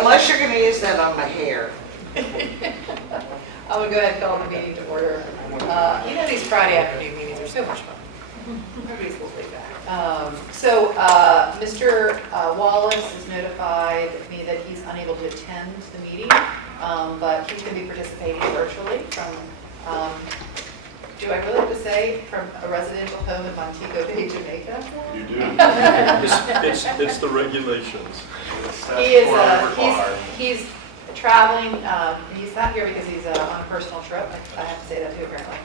Unless you're gonna use that on my hair. I'm gonna go ahead and call the meeting to order. These Friday afternoon meetings are so much fun. Everybody's a little laid back. Mr. Wallace has notified me that he's unable to attend the meeting, but he's going to be participating virtually from, do I really have to say, from a residential home in Montego Bay, Jamaica? You do. It's the regulations. He's traveling, he's not here because he's on a personal trip, I have to say that too apparently.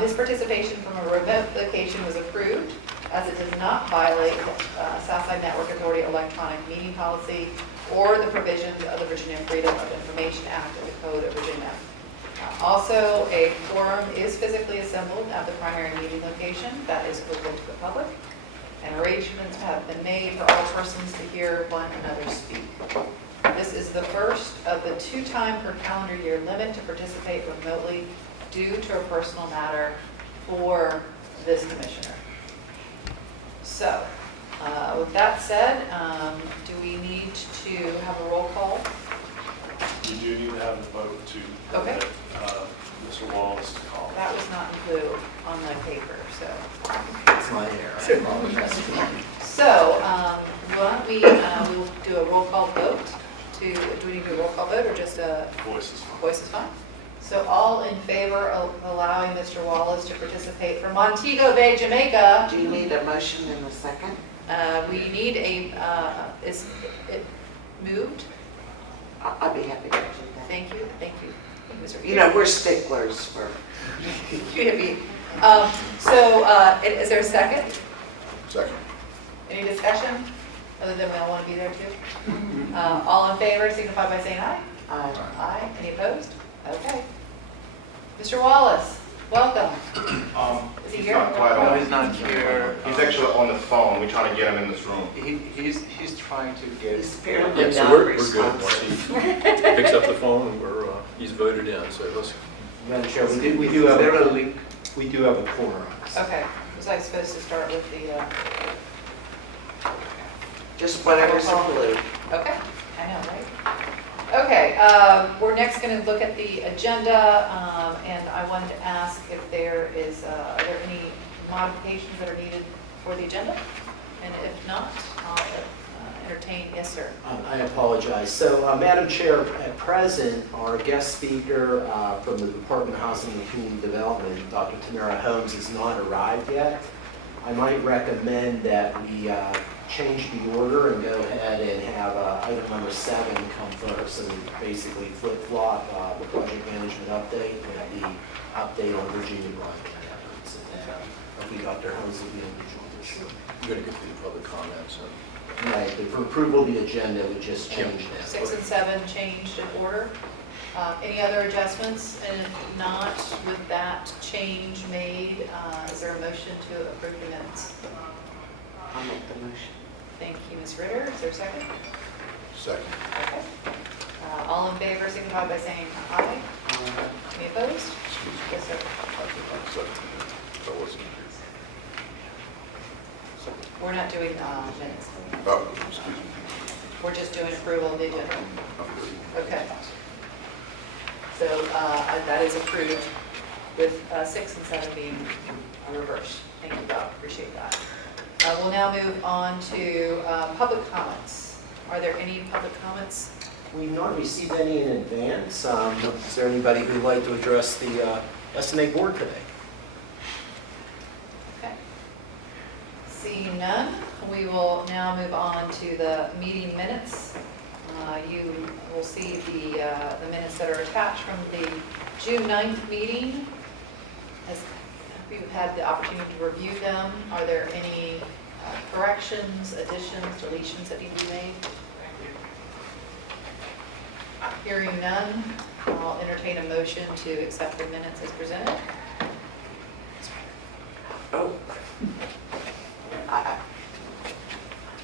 His participation from a remote location was approved as it does not violate the Southside Network Authority electronic meeting policy or the provisions of the Virginia Freedom of Information Act of the Code of Virginia. Also, a quorum is physically assembled at the primary meeting location that is open to the public, and arrangements have been made for all persons to hear one another speak. This is the first of the 2-time per calendar year limit to participate remotely due to a personal matter for this commissioner. So, with that said, do we need to have a roll call? You do need to have a vote to Okay. permit Mr. Wallace to call. That was not included on my paper, so. It's my hair. I apologize. So, why don't we'll do a roll call vote do we need to do a roll call vote or just a Voice is fine. voice is fine? So all in favor of allowing Mr. Wallace to participate from Montego Bay, Jamaica? Do you need a motion in a second? We need is it moved? I'll be happy to do that. Thank you, Mr. You know, we're sticklers for. Is there a second? Second. Any discussion? Other than we all want to be there too? All in favor signify by saying aye. Aye. Any opposed? Okay. Mr. Wallace, welcome. Is he He's here? not quite No, on. he's not here. He's actually on the phone. We're trying to get him in this room. He's trying to get. He's apparently Yeah, so not we're good. Once responsive. he picks up the phone, he's voted in, so let's. Madam Chair, we do have There a a link? we do have a quorum. Okay. Was I supposed to start with the, Just whatever's included. okay, I know, right? Okay, we're next going to look at the agenda, and I wanted to ask if are there any modifications that are needed for the agenda? And if not, I'll entertain, yes, sir. I apologize. So, Madam Chair, at present, our guest speaker from the Department of Housing and Community Development, Dr. Tamara Holmes, has not arrived yet. I might recommend that we change the order and go ahead and have item number 7 come first, and basically flip-flop the project management update and the update on Virginia broadband efforts. And then if we Dr. Holmes will be able to join us. I'm going to go through the public comments. Right, but for approval of the agenda, we just changed that. 6 and 7 changed in order. Any other adjustments? And if not, with that change made, is there a motion to approve the minutes? I'll make the motion. Thank you, Ms. Ritter. Is there a second? Second. Okay. All in favor, signify by saying aye. Any opposed? Excuse me. Yes, sir. That wasn't. We're not doing minutes. Oh, excuse me. We're just doing approval of the agenda. Okay. So that is approved with 6 and 7 being reversed. Thank you, Bob. Appreciate that. We'll now move on to public comments. Are there any public comments? We've not received any in advance. Is there anybody who'd like to address the SMA board today? Okay. Seeing none, we will now move on to the meeting minutes. You will see the minutes that are attached from the June 9th meeting. As we've had the opportunity to review them, are there any corrections, additions, deletions that need to be made? Hearing none, I'll entertain a motion to accept the minutes as presented. Oh.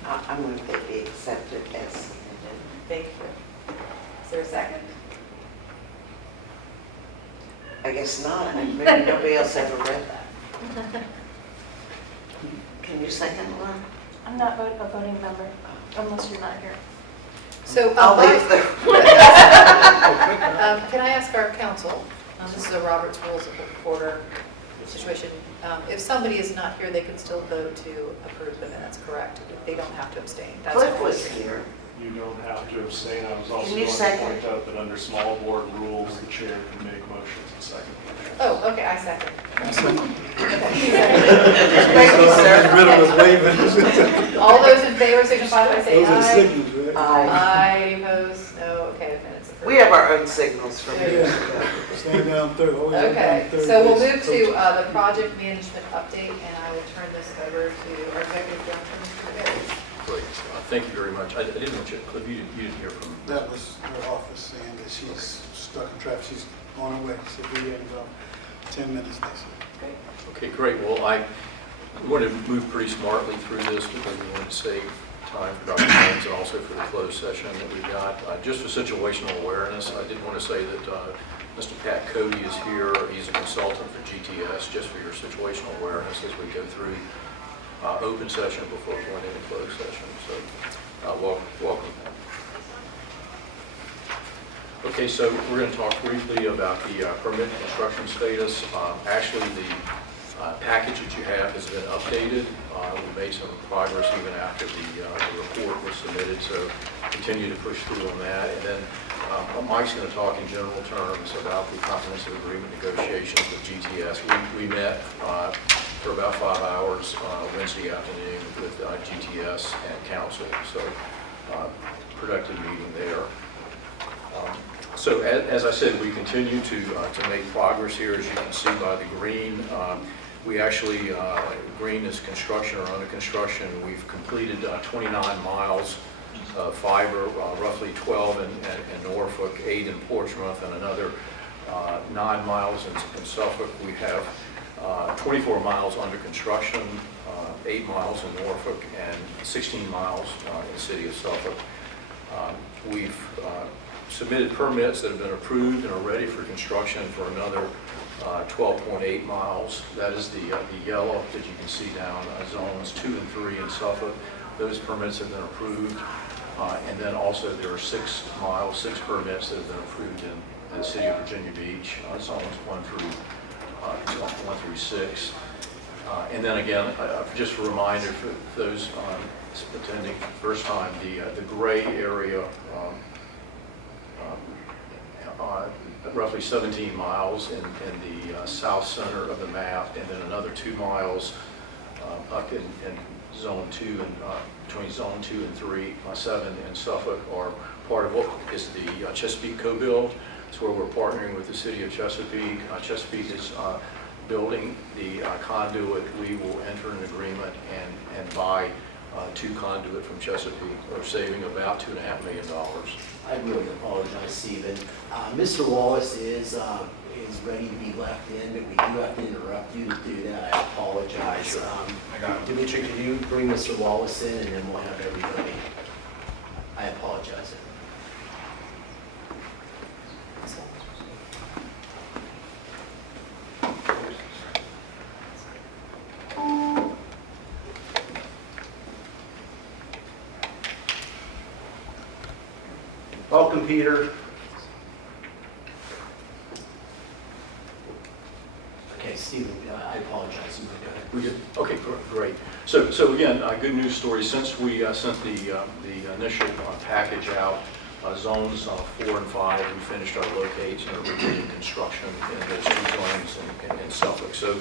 I'm going to be accepted as submitted. Thank you. Is there a second? I guess not. Maybe nobody else ever read that. Can you second, Laura? I'm not a voting member unless you're not here. So, I'll leave the, can I ask our counsel, this is a Robert's Rules of Order situation, if somebody is not here, they can still vote to approve the minutes, correct? They don't have to abstain. That's Cliff what was we're saying. here. You don't have to abstain. I was also Can you going to second? point out that under small board rules, the chair can make motions and second motions. Oh, okay, I second. Thank you, sir. All those in favor signify by saying Those are aye. signals, right? Aye. Aye, opposed, no, okay, the minutes approved. We have our own signals from years Yeah. ago. Stand down third, always stand Okay, down third. so we'll base. move to the project management update, and I will turn this over to our executive director, Mr. Barry. Great. Thank you very much. I didn't want you, Cliff, you didn't hear from. That was her office saying that she's stuck in traffic, she's on her way, she'll be there in about 10 minutes, they said. Great. Okay, great. Well, we want to move pretty smartly through this because we want to save time for Dr. Jones and also for the closed session that we've got. Just for situational awareness, I did want to say that Mr. Pat Cody is here. He's a consultant for GTS, just for your situational awareness as we go through open session before going into closed session. So welcome. Okay, so we're going to talk briefly about the permit construction status. Actually, the package that you have has been updated. We made some progress even after the report was submitted, so continue to push through on that. And then Mike's going to talk in general terms about the comprehensive agreement negotiations with GTS. We met for about 5 hours Wednesday afternoon with GTS and council, so productive meeting there. So as I said, we continue to make progress here, as you can see by the green. We actually, green is construction or under construction. We've completed 29 miles of fiber, roughly 12 in Norfolk, 8 in Portsmouth, and another 9 miles in Suffolk. We have 24 miles under construction, 8 miles in Norfolk, and 16 miles in the city of Suffolk. We've submitted permits that have been approved and are ready for construction for another 12.8 miles. That is the yellow that you can see down, zones 2 and 3 in Suffolk. Those permits have been approved. And then also there are 6 permits that have been approved in the city of Virginia Beach, zones 1 through 6. And then again, just a reminder for those attending for the first time, the gray area, roughly 17 miles in the south center of the map, and then another 2 miles up in zone 2 and between zone 2 and 3, 7 in Suffolk are part of what is the Chesapeake co-build. It's where we're partnering with the city of Chesapeake. Chesapeake is building the conduit. We will enter an agreement and buy 2 conduit from Chesapeake. We're saving about $2.5 million. I really apologize, Stephen. Mr. Wallace is ready to be left in, but we do have to interrupt you to do that. I apologize. Sure. Dimitri, can you bring Mr. Wallace in, and then we'll have everybody. I apologize. Welcome, Peter. Okay, Stephen, I apologize. You may go ahead. We did. Okay, great. So again, good news story. Since we sent the initial package out, zones 4 and 5, we finished our locates and are beginning construction in those 2 zones in Suffolk. So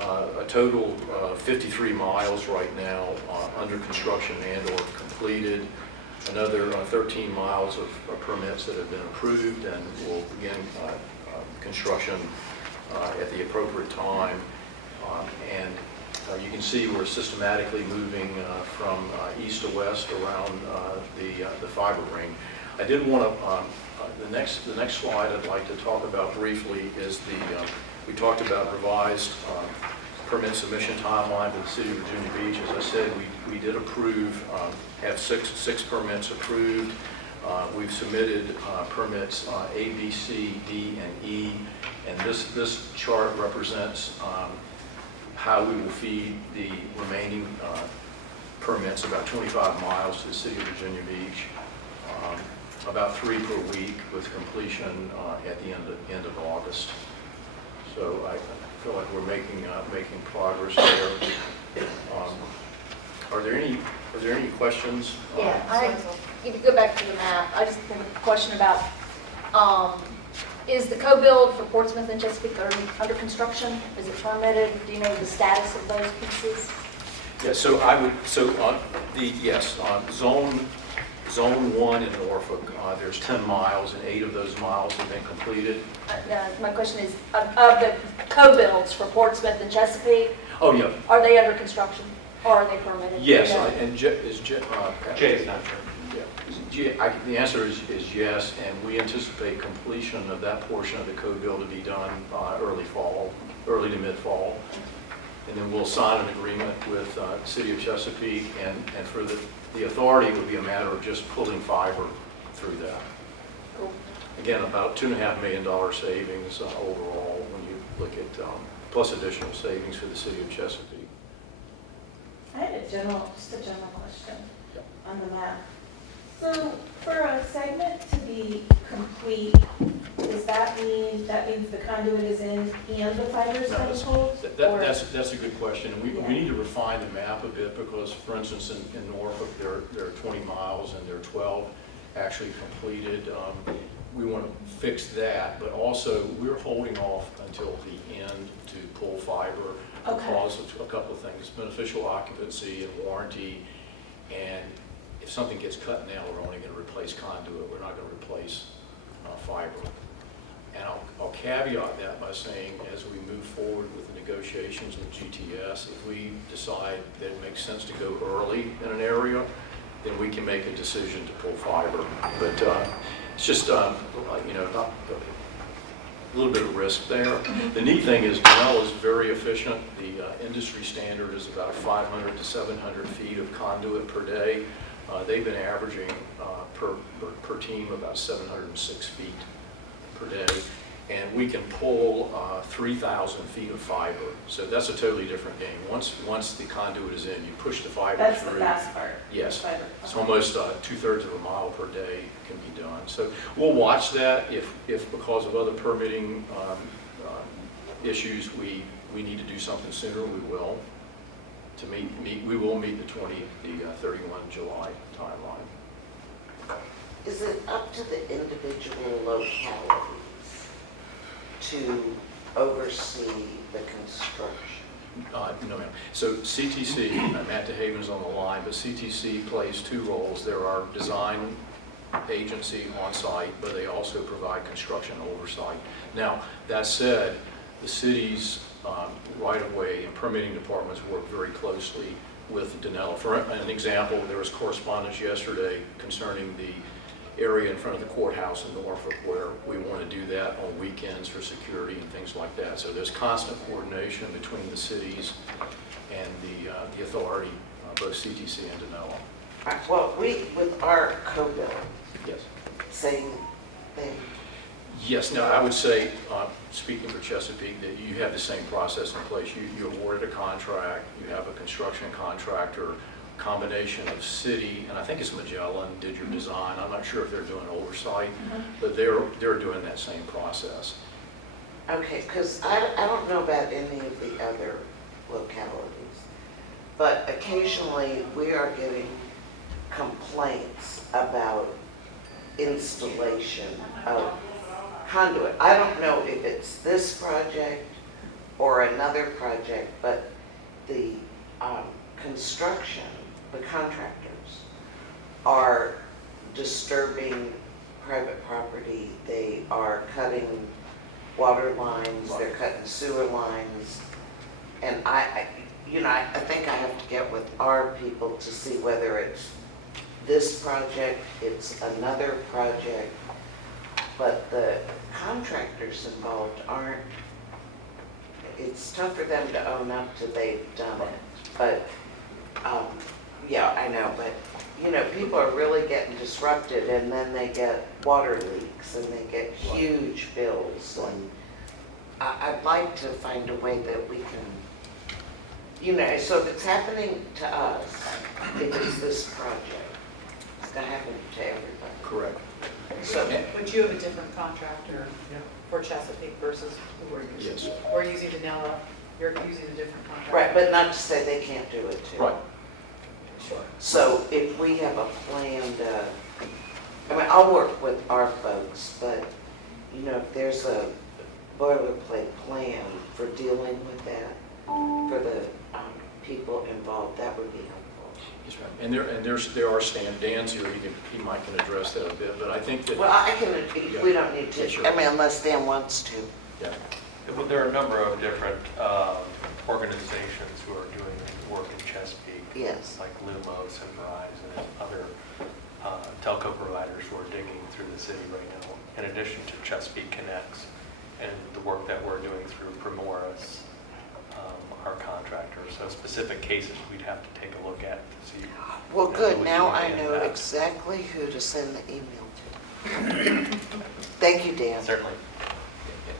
a total 53 miles right now under construction and/or completed. Another 13 miles of permits that have been approved, and we'll begin construction at the appropriate time. And you can see we're systematically moving from east to west around the fiber ring. I did want to, the next slide I'd like to talk about briefly is we talked about revised permit submission timeline to the city of Virginia Beach. As I said, we did approve, have six permits approved. We've submitted permits A, B, C, D, and E, and this chart represents how we will feed the remaining permits, about 25 miles to the city of Virginia Beach. about 3 per week with completion at the end of August. So I feel like we're making progress there. Are there any questions? Yeah, if you go back to the map, I just have a question about, is the co-build for Portsmouth and Chesapeake under construction? Is it permitted? Do you know the status of those pieces? Yeah, so Zone 1 in Norfolk, there's 10 miles, and 8 of those miles have been completed. My question is, of the co-builds for Portsmouth and Chesapeake, Oh, yeah, are they under construction or are they permitted? yes, No. and Jay's not sure. Yeah, the answer is yes, and we anticipate completion of that portion of the co-build to be done early to mid-fall. And then we'll sign an agreement with the City of Chesapeake, and for the authority, it would be a matter of just pulling fiber through that. Cool. Again, about $2.5 million savings overall when you look at, plus additional savings for the City of Chesapeake. I had just a general question Yep. on the map. So for a segment to be complete, does that means the conduit is in and the fiber's No, been pulled? Or- That's a good question. And Yeah. we need to refine the map a bit because, for instance, in Norfolk, there are 20 miles and there are 12 actually completed. We want to fix that, but also we're holding off until the end to pull fiber because of a couple of things, beneficial occupancy and warranty. And if something gets cut now, we're only going to replace conduit. We're not going to replace fiber. And I'll caveat that by saying, as we move forward with the negotiations with GTS, if we decide that it makes sense to go early in an area, then we can make a decision to pull fiber. But it's just, not a little bit of risk there. The neat thing is Denell is very efficient. The industry standard is about 500 to 700 feet of conduit per day. They've been averaging per team about 706 feet per day. And we can pull 3,000 feet of fiber. So that's a totally different game. Once the conduit is in, you push the fiber through. That's the fast part. Yes, Fiber. it's almost 2/3 of a mile per day can be done. So we'll watch that. If because of other permitting issues, we need to do something sooner, we will. We will meet the 31 July timeline. Is it up to the individual localities to oversee the construction? No, ma'am. So CTC, Matt DeHaven's on the line, but CTC plays 2 roles. There are design agency on site, but they also provide construction oversight. Now, that said, the city's right-of-way and permitting departments work very closely with Denell. For an example, there was correspondence yesterday concerning the area in front of the courthouse in Norfolk where we want to do that on weekends for security and things like that. So there's constant coordination between the cities and the authority, both CTC and Denell. Well, with our co-build, Yes. same thing. Yes, now I would say, speaking for Chesapeake, that you have the same process in place. You awarded a contract, you have a construction contractor, combination of city, and I think it's Magellan did your design. I'm not sure if they're doing oversight, but they're doing that same process. Okay, because I don't know about any of the other localities, but occasionally we are getting complaints about installation of conduit. I don't know if it's this project or another project, but the construction, the contractors are disturbing private property. They are cutting water lines, they're cutting sewer lines. And I think I have to get with our people to see whether it's this project, it's another project, but the contractors involved aren't, it's tough for them to own up to they've done it. But, yeah, I know, but, people are really getting disrupted and then they get water leaks and they get huge bills. And I'd like to find a way that we can, so if it's happening to us, if it's this project, it's gonna happen to everybody. So, But you have a different contractor for Chesapeake versus who we're using. Yes. We're using Danella, you're using a different contractor. right, but not to say they can't do it too. Right. Sure. So if we have a planned, I mean, I'll work with our folks, but, you know, if there's a boilerplate plan for dealing with that, for the people involved, that would be helpful. Yes, ma'am. And there are Dan's here, he might can address that a bit, but I think that, Well, I can, we don't need Yeah, to, sure. I mean, unless Dan wants to. yeah. Well, there are a number of different organizations who are doing work in Chesapeake. Yes. Like Lumos and Verizon and other telco providers who are digging through the city right now, in addition to Chesapeake Connects and the work that we're doing through Primoris, our contractor. So specific cases we'd have to take a look at to see. Well, good, which now one I to know impact. exactly who to send the email to. Thank you, Dan. Certainly.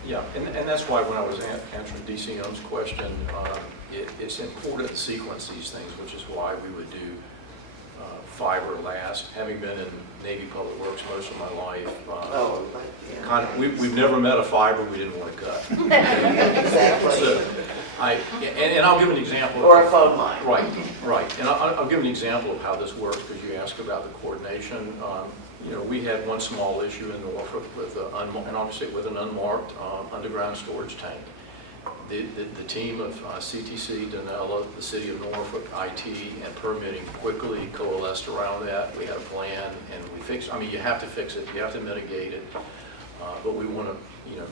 Yeah, and that's why when I was answering DCM's question, it's important to sequence these things, which is why we would do fiber last. Having been in Navy Public Works most of my life, Oh, but, yeah. we've never met a fiber we didn't want to cut. Exactly. So, and I'll give an example. Or a phone line. Right. And I'll give an example of how this works, because you asked about the coordination. You know, we had one small issue in Norfolk with, and obviously with an unmarked underground storage tank. The team of CTC, Danella, the city of Norfolk, IT, and permitting quickly coalesced around that. We had a plan, and we fixed. I mean, you have to fix it. You have to mitigate it. But we want to,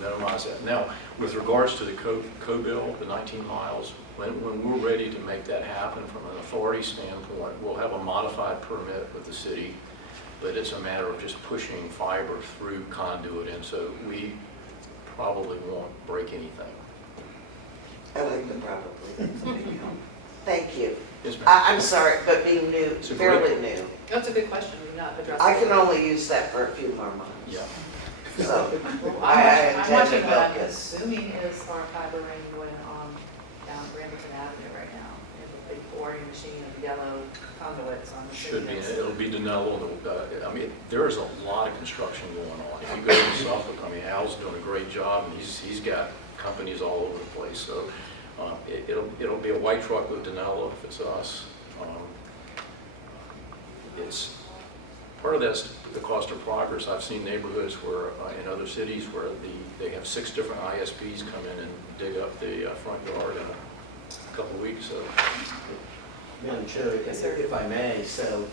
minimize that. Now, with regards to the co-bill, the 19 miles, when we're ready to make that happen from an authority standpoint, we'll have a modified permit with the city, but it's a matter of just pushing fiber through conduit, and so we probably won't break anything. I like the probably. That's a big help. Thank you. Yes, ma'am. I'm sorry, but being new, It's a fairly new, That's a good question, we've not addressed. I it. can only use that for a few more months. Yeah. So, Well, I I'm intend watching to what I'm milk it. assuming is our fiber ring going on down Ramberton Avenue right now. There's a big boring machine of yellow conduits on the city. Should be, it'll be Danella. I mean, there is a lot of construction going on. If you go to Suffolk, I mean, Al's doing a great job, and he's got companies all over the place. So it'll be a white truck with Danella if it's us. It's part of that's the cost of progress. I've seen neighborhoods where in other cities where they have 6 different ISPs come in and dig up the front yard in a couple of weeks. So Madam Chair, Yes, sir. if I may, so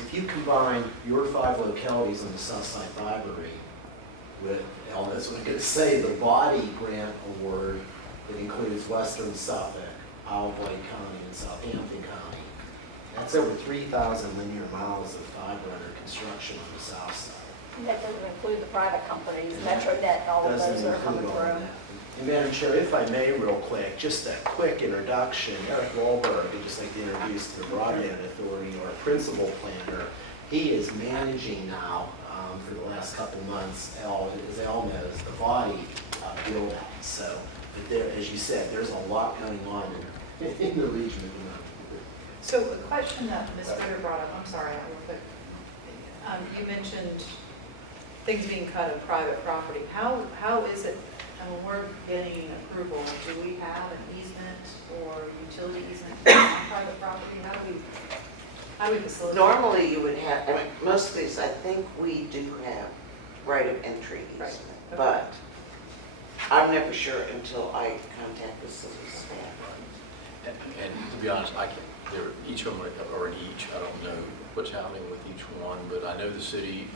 if you combine your 5 localities on the Southside fiber ring with, that's what I'm going to say, the body grant award that includes Western Suffolk, Isle of Wight County, and Southampton County, that's over 3,000 linear miles of fiber under construction on the south side. That doesn't include the private companies, MetroNet, and all of those Doesn't that are coming include all through. that. And Madam Chair, if I may, real quick, just a quick introduction. Eric Wahlberg, I'd just like to introduce to the Broadband Authority, our principal planner. He is managing now, for the last couple months, as Al knows, the body build out. So, but there, as you said, there's a lot going on in the region at the moment. So a question that Ms. Ritter brought up, I'm sorry, real quick. You mentioned things being cut of private property. How is it, and when we're getting approval, do we have an easement or utility easement on private property? How do we facilitate? Normally you would have, I mean, most of these, I think we do have right of entry Right. easement, Okay. but I'm never sure until I contact the city staff. And to be honest, each of them are each. I don't know what's happening with each one, but I know the city,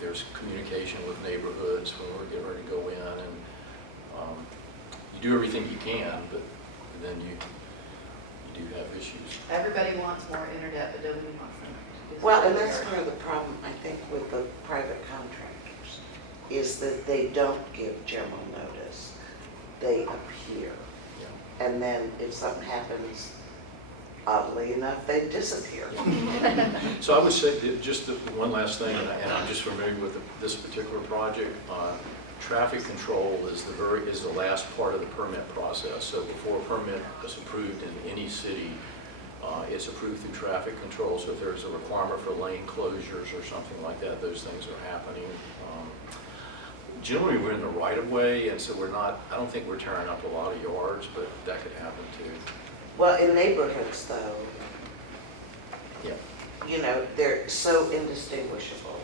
there's communication with neighborhoods when we're getting ready to go in, and you do everything you can, but then you do have issues. Everybody wants more internet, but nobody wants them. to do Well, and something that's there. part of the problem, I think, with the private contractors, is that they don't give general notice. They appear. Yeah. And then if something happens, oddly enough, they disappear. So I would say that just the one last thing, and I'm just familiar with this particular project. Traffic control is the last part of the permit process. So before a permit is approved in any city, It's approved through traffic control, so if there's a requirement for lane closures or something like that, those things are happening. Generally, we're in the right of way, and so we're not, I don't think we're tearing up a lot of yards, but that could happen too. Well, in neighborhoods though, Yeah. you know, they're so indistinguishable.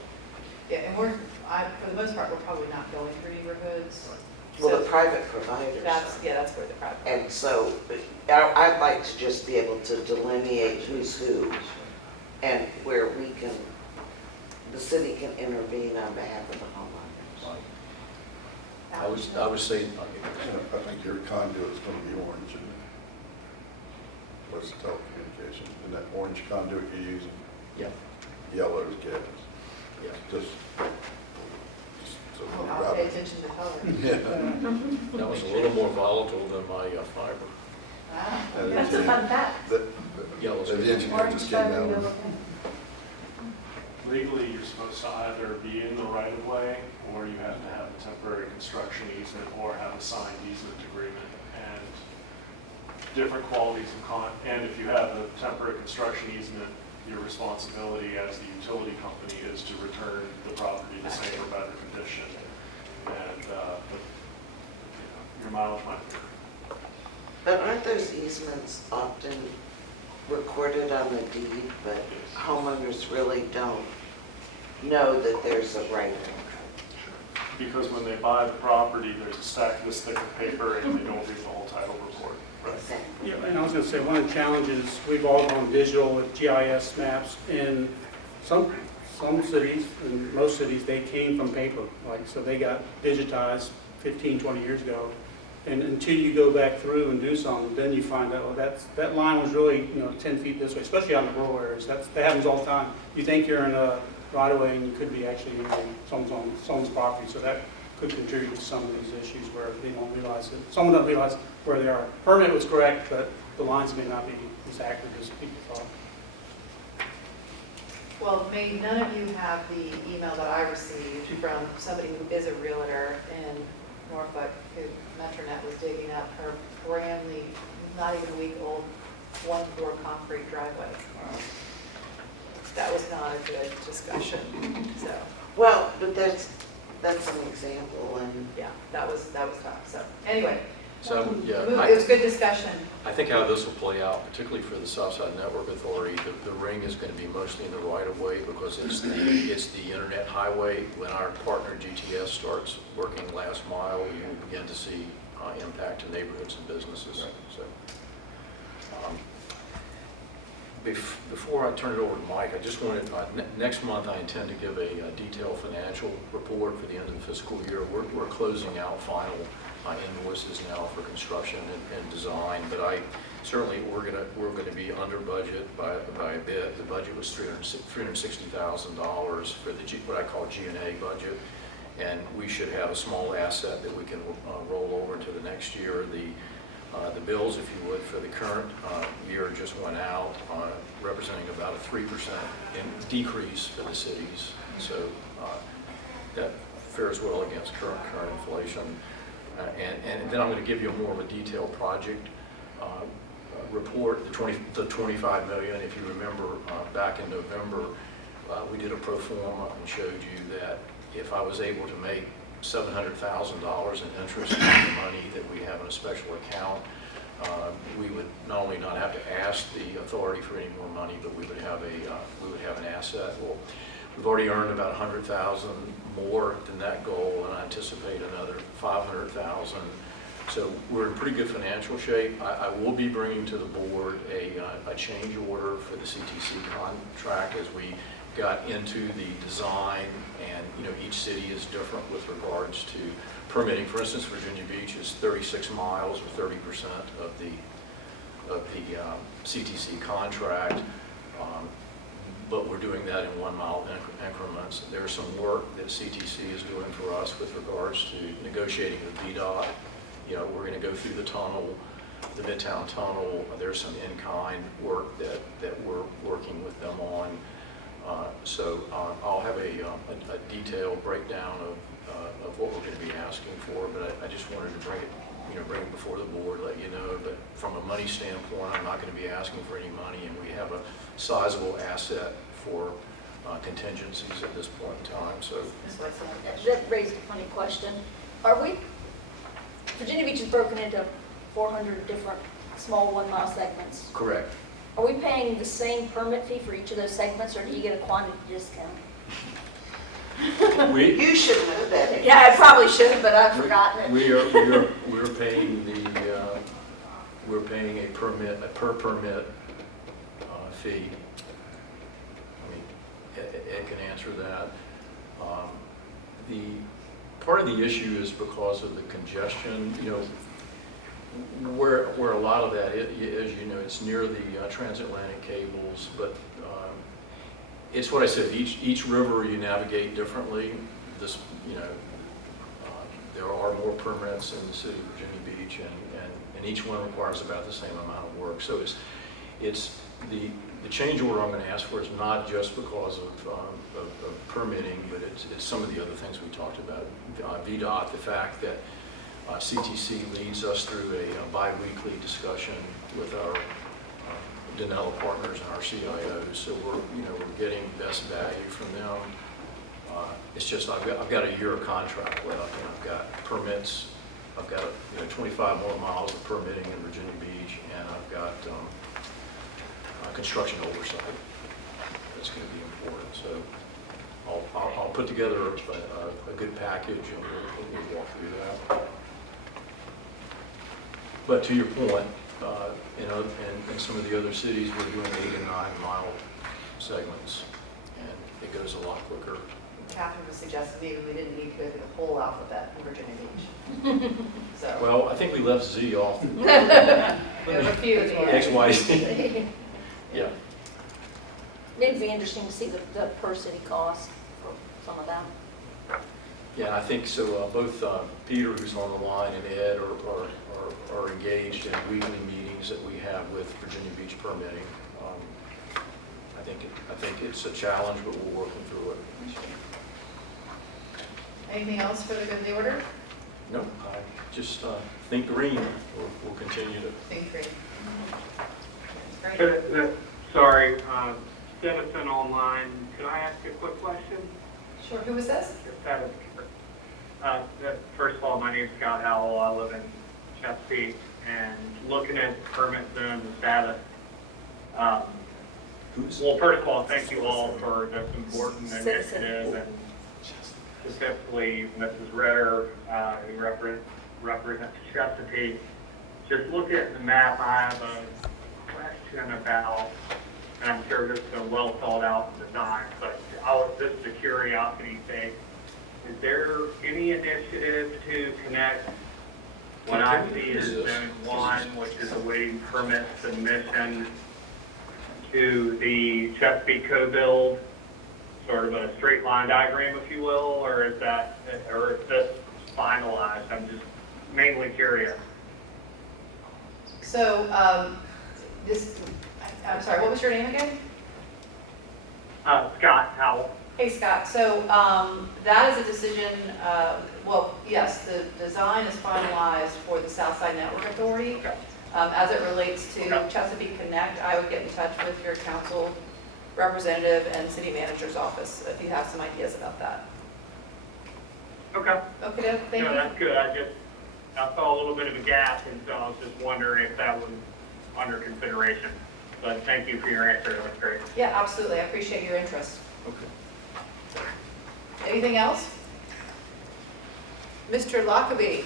Yeah, and for the most part, we're probably not going through neighborhoods. Well, So the private providers that's, are. yeah, that's where the private. And so I'd like to just be able to delineate who's who and where we can, the city can intervene on behalf of the homeowners. I would say, I think your conduit is going to be orange, and what's the telecommunication, and that orange conduit you're using, yeah, yellow is gas. yeah. Just so Oh, when I'll you're pay out. attention to color. Yeah. That was a little more volatile than my fiber. Wow. And That's a fun fact. Yellow's The good. engineer Orange just came fiber, out. yellow Legally, you're supposed to either be in the right of way, or you have to have a temporary construction easement, or have a signed easement agreement. And different qualities of and if you have a temporary construction easement, your responsibility as the utility company is to return the property to same or better condition. And, your mileage might vary. But aren't those easements often recorded on the deed, but homeowners really don't know that there's a right of way? Because when they buy the property, there's a stack this thick of paper, and they don't read the whole title report. Exactly. Yeah, and I was going to say, one of the challenges, we've all gone digital with GIS maps, and some cities, and most cities, they came from paper, like, so they got digitized 15, 20 years ago. And until you go back through and do something, then you find out, well, that line was really, 10 feet this way, especially out in the rural areas. That happens all the time. You think you're in a right of way, and you could be actually in someone's property, so that could contribute to some of these issues where they don't realize it. Someone doesn't realize where they are. Permit was correct, but the lines may not be as accurate as people thought. Well, may none of you have the email that I received from somebody who is a realtor in Norfolk, who Metronet was digging up her brand new, not even a week old, one-floor concrete driveway. That was not a good discussion, so, Well, but that's an example, and yeah, that was tough, so, anyway. So, yeah, It was good discussion. I think how this will play out, particularly for the Southside Network Authority, the ring is going to be mostly in the right of way because it's the internet highway. When our partner GTS starts working last mile, you will begin to see impact to neighborhoods and businesses. So, before I turn it over to Mike, I just wanted, next month I intend to give a detailed financial report for the end of the fiscal year. We're closing out final invoices now for construction and design, but we're going to be under budget by a bit. The budget was $360,000 for what I call G&A budget, and we should have a small asset that we can roll over into the next year. The bills, if you would, for the current year just went out, representing about a 3% decrease for the cities. So that fares well against current inflation. And then I'm going to give you more of a detailed project report, the $25 million. If you remember back in November, we did a pro forma and showed you that if I was able to make $700,000 in interest on the money that we have in a special account, we would not only not have to ask the authority for any more money, but we would have an asset. Well, we've already earned about $100,000 more than that goal, and I anticipate another $500,000. So we're in pretty good financial shape. I will be bringing to the board a change order for the CTC contract as we got into the design, and each city is different with regards to permitting. For instance, Virginia Beach is 36 miles or 30% of the CTC contract, but we're doing that in 1 mile increments. There's some work that CTC is doing for us with regards to negotiating with VDOT. We're going to go through the tunnel, the Midtown Tunnel. There's some in-kind work that we're working with them on. So I'll have a detailed breakdown of what we're going to be asking for, but I just wanted to bring it before the board, let you know. But from a money standpoint, I'm not going to be asking for any money, and we have a sizable asset for contingencies at this point in time, so. Ms. Whiteside? That raised a funny question. Are we, Virginia Beach is broken into 400 different small 1 mile segments. Correct. Are we paying the same permit fee for each of those segments, or do you get a quantity discount? We, You should know that. Yeah, I probably should, but I've forgotten it. we're paying we're paying a per permit fee. I mean, Ed can answer that. The part of the issue is because of the congestion, where a lot of that, as you know, it's near the transatlantic cables, but it's what I said, each river you navigate differently. This, there are more permits in the city of Virginia Beach, and each one requires about the same amount of work. So it's the change order I'm going to ask for is not just because of permitting, but it's some of the other things we talked about. VDOT, the fact that CTC leads us through a bi-weekly discussion with our Danella partners and our CIOs, so we're getting best value from them. It's just I've got a year of contract left, and I've got permits. I've got 25 more miles of permitting in Virginia Beach, and I've got construction oversight. That's going to be important. So I'll put together a good package, and we'll walk through that. But to your point, in some of the other cities, we're doing 8 and 9 mile segments, and it goes a lot quicker. Catherine was suggesting maybe we didn't need to go through the whole alphabet in Virginia Beach. So. Well, I think we left Z off. There's a few as well. X, Y, Z. Yeah. It'd be interesting to see the per city cost for some of that. Yeah, I think so. Both Peter, who's on the line, and Ed are engaged in weekly meetings that we have with Virginia Beach permitting. I think it's a challenge, but we're working through it. Anything else for the good of the order? No, I just think green. We'll continue to. Think green. Great. Sorry, citizen online, can I ask a quick question? Sure. Who was this? First of all, my name's Scott Howell. I live in Chesapeake, and looking at permit zone status. Well, first of all, thank you all for this important initiative, and specifically Mrs. Ritter, who represents Chesapeake. Just looking at the map, I have a question about, and I'm sure this is a well thought out design, but this is a curiosity thing. Is there any initiative to connect what I see as Zone 1, which is awaiting permit submission, to the Chesapeake co-build, sort of a straight line diagram, if you will, or is this finalized? I'm just mainly curious. So, I'm sorry, what was your name again? Scott Howell. Hey, Scott. So that is a decision, well, yes, the design is finalized for the Southside Network Authority. Okay. As it relates to Okay. Chesapeake Connect, I would get in touch with your council representative and city manager's office if you have some ideas about that. Okay. Okay, thank No, you. that's good. I saw a little bit of a gap, and so I was just wondering if that was under consideration. But thank you for your answer. That was great. Yeah, absolutely. I appreciate your interest. Okay. Anything else? Mr. Lockaby?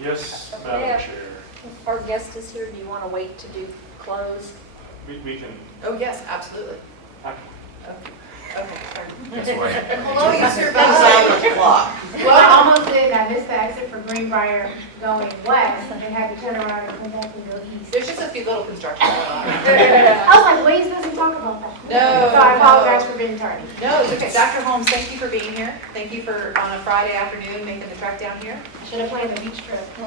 Yes, Yeah. Madam Chair. Our guest is here. Do you want to wait to do close? We can, Oh, yes, absolutely. I- Okay. That's why. Hello, you That's survived. 9 o'clock. Well, I almost did. I missed the exit for Greenbrier going west and had to turn around and come back and go east. There's just a few little construction going on. I was like, Waze doesn't talk about that. No, So I apologize no. for being tardy. No, it's okay. Dr. Holmes, thank you for being here. Thank you for, on a Friday afternoon, making the trek down here. I should have planned a beach trip. You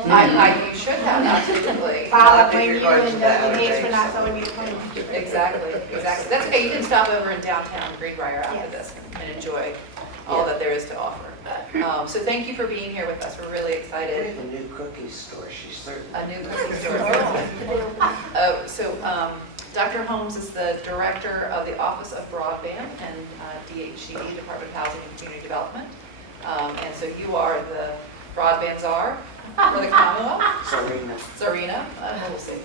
should have, absolutely. Foul, I I blame think you you're and going to the that Hayes for other not day. telling me to plan a beach trip. Exactly, exactly. That's okay. You can stop over in downtown Greenbrier after Yes. this and enjoy all Yeah. that there is to offer. So thank you for being here with us. We're really We excited. have a new cookie store, she certainly. A new cookie store. Dr. Holmes is the director of the Office of Broadband and DHCD, Department of Housing and Community Development. And so you are the broadband czar for the Commonwealth. Zarina, we'll see.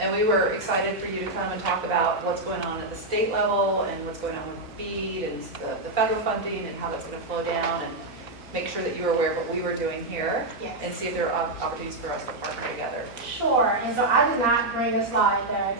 And we were excited for you to come and talk about what's going on at the state level and what's going on with BEAD and the federal funding and how that's going to flow down, and make sure that you were aware of what we were doing here, Yes. and see if there are opportunities for us to partner together. Sure, and so I did not bring a slide that,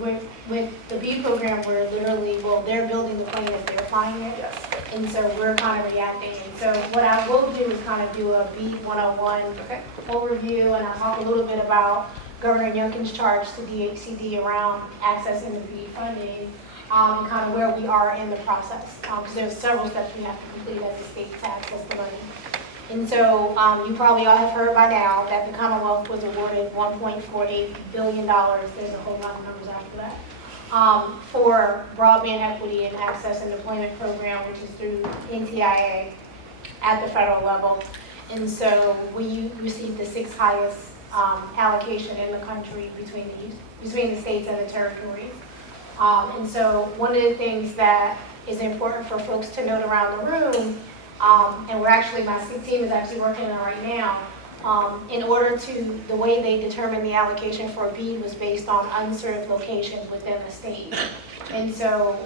with the BEAD program, we're literally, well, they're building the plane as they're flying it. Yes. And so we're kind of reacting. And so what I will do is kind of do a BEAD 101 Okay. overview, and I'll talk a little bit about Governor Youngkin's charge to DHCD around accessing the BEAD funding, and kind of where we are in the process. Because there's several steps we have to complete as a state to access the money. And so you probably all have heard by now that the Commonwealth was awarded $1.48 billion. There's a whole lot of numbers after that. For broadband equity and access and deployment program, which is through NTIA at the federal level. And so we received the sixth highest allocation in the country between the states and the territories. And so one of the things that is important for folks to note around the room, and my team is actually working on it right now, in order to, the way they determined the allocation for BEAD was based on unserved locations within the state. And so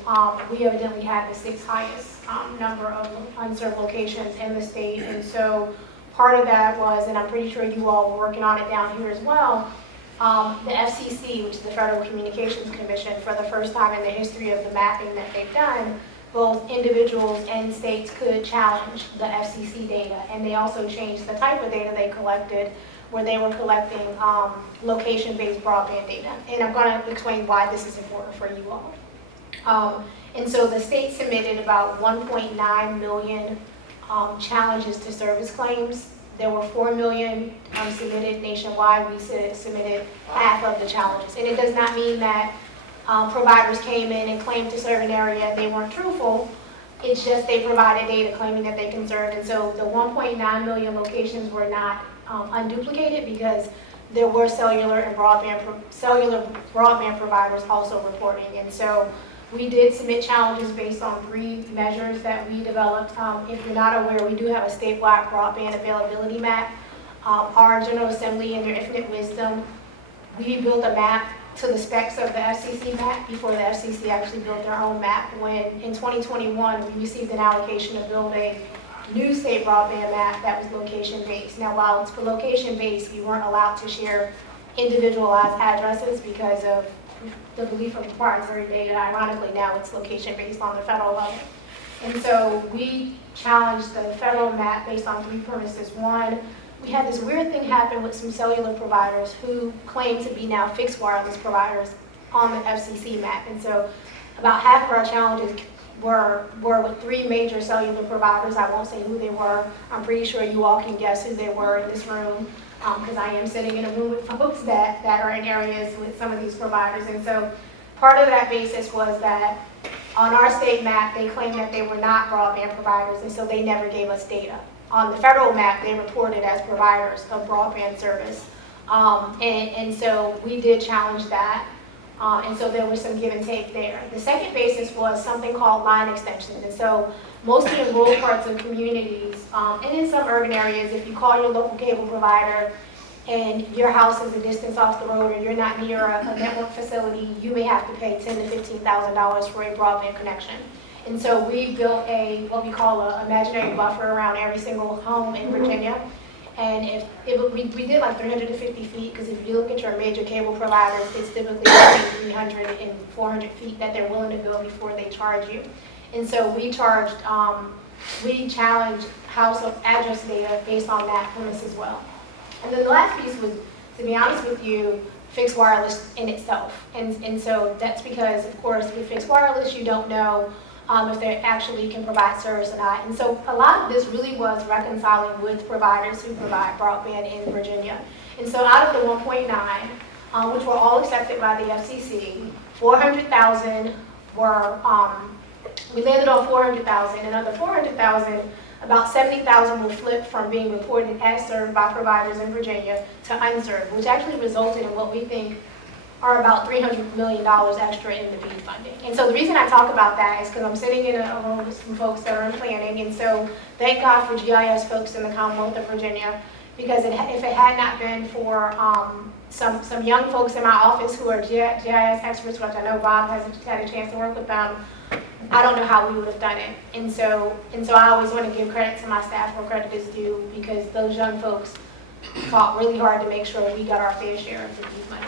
we evidently had the sixth highest number of unserved locations in the state. And so part of that was, and I'm pretty sure you all were working on it down here as well, the FCC, which is the Federal Communications Commission, for the first time in the history of the mapping that they've done, both individuals and states could challenge the FCC data. And they also changed the type of data they collected, where they were collecting location-based broadband data. And I'm going to explain why this is important for you all. And so the state submitted about 1.9 million challenges to service claims. There were 4 million submitted nationwide. We submitted half of the challenges. And it does not mean that providers came in and claimed to serve an area and they weren't truthful. It's just they provided data claiming that they can serve. And so the 1.9 million locations were not unduplicated, because there were cellular broadband providers also reporting. And so we did submit challenges based on 3 measures that we developed. If you're not aware, we do have a statewide broadband availability map. Our General Assembly, in their infinite wisdom, we built a map to the specs of the FCC map before the FCC actually built their own map. When in 2021, we received an allocation to build a new state broadband map that was location-based. Now, while it's for location-based, we weren't allowed to share individualized addresses because of the belief of proprietary data. Ironically, now it's location-based on the federal level. And so we challenged the federal map based on 3 premises. One, we had this weird thing happen with some cellular providers who claim to be now fixed wireless providers on the FCC map. And so about half of our challenges were with 3 major cellular providers. I won't say who they were. I'm pretty sure you all can guess who they were in this room, because I am sitting in a room with folks that are in areas with some of these providers. And so part of that basis was that on our state map, they claimed that they were not broadband providers, and so they never gave us data. On the federal map, they reported as providers of broadband service. And so we did challenge that. And so there was some give and take there. The second basis was something called line extensions. And so mostly in rural parts of communities, and in some urban areas, if you call your local cable provider and your house is a distance off the road, or you're not near a network facility, you may have to pay $10,000 to $15,000 for a broadband connection. And so we built what we call an imaginary buffer around every single home in Virginia. And we did like 350 feet, because if you look at your major cable providers, it's typically between 300 and 400 feet that they're willing to go before they charge you. And so we challenged house address data based on that premise as well. And then the last piece was, to be honest with you, fixed wireless in itself. And so that's because, of course, with fixed wireless, you don't know if they actually can provide service or not. And so a lot of this really was reconciling with providers who provide broadband in Virginia. And so out of the 1.9, which were all accepted by the FCC, 400,000 were We landed on 400,000, and of the 400,000, about 70,000 will flip from being reported as served by providers in Virginia to unserved, which actually resulted in what we think are about $300 million extra in the BEAD funding. And so the reason I talk about that is because I'm sitting in a room with some folks that are in planning, and so thank God for GIS folks in the Commonwealth of Virginia, because if it had not been for some young folks in my office who are GIS experts, which I know Bob has had a chance to work with them, I don't know how we would have done it. And so I always want to give credit to my staff where credit is due, because those young folks fought really hard to make sure we got our fair share of the BEAD money.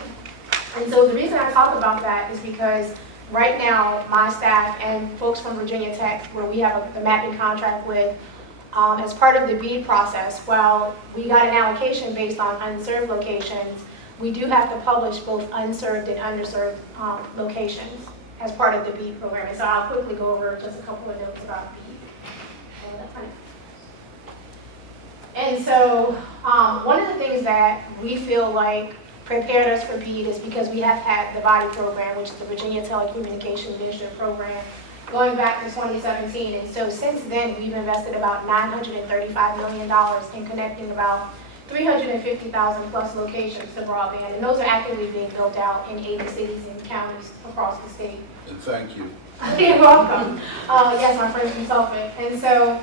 And so the reason I talk about that is because right now, my staff and folks from Virginia Tech, where we have the mapping contract with, as part of the BEAD process, while we got an allocation based on unserved locations, we do have to publish both unserved and underserved locations as part of the BEAD program. And so I'll quickly go over just a couple of notes about BEAD. And so one of the things that we feel like prepared us for BEAD is because we have had the BODY program, which is the Virginia Telecommunication Leadership Program, going back to 2017. And so since then, we've invested about $935 million in connecting about 350,000 plus locations to broadband. And those are actively being built out in 80 cities and counties across the state. And thank you. You're welcome. Yes, my friends from Suffolk. And so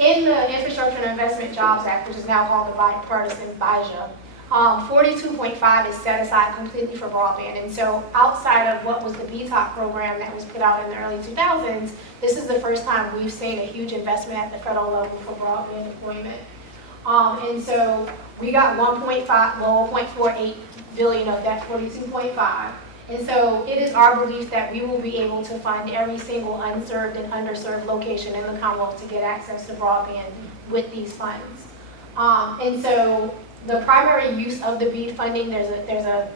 in the Infrastructure and Investment Jobs Act, which is now called the bipartisan BIJA, 42.5 is set aside completely for broadband. And so outside of what was the BTOC program that was put out in the early 2000s, this is the first time we've seen a huge investment at the federal level for broadband deployment. And so we got 1.48 billion of that 42.5. And so it is our belief that we will be able to fund every single unserved and underserved location in the Commonwealth to get access to broadband with these funds. And so the primary use of the BEAD funding, there's a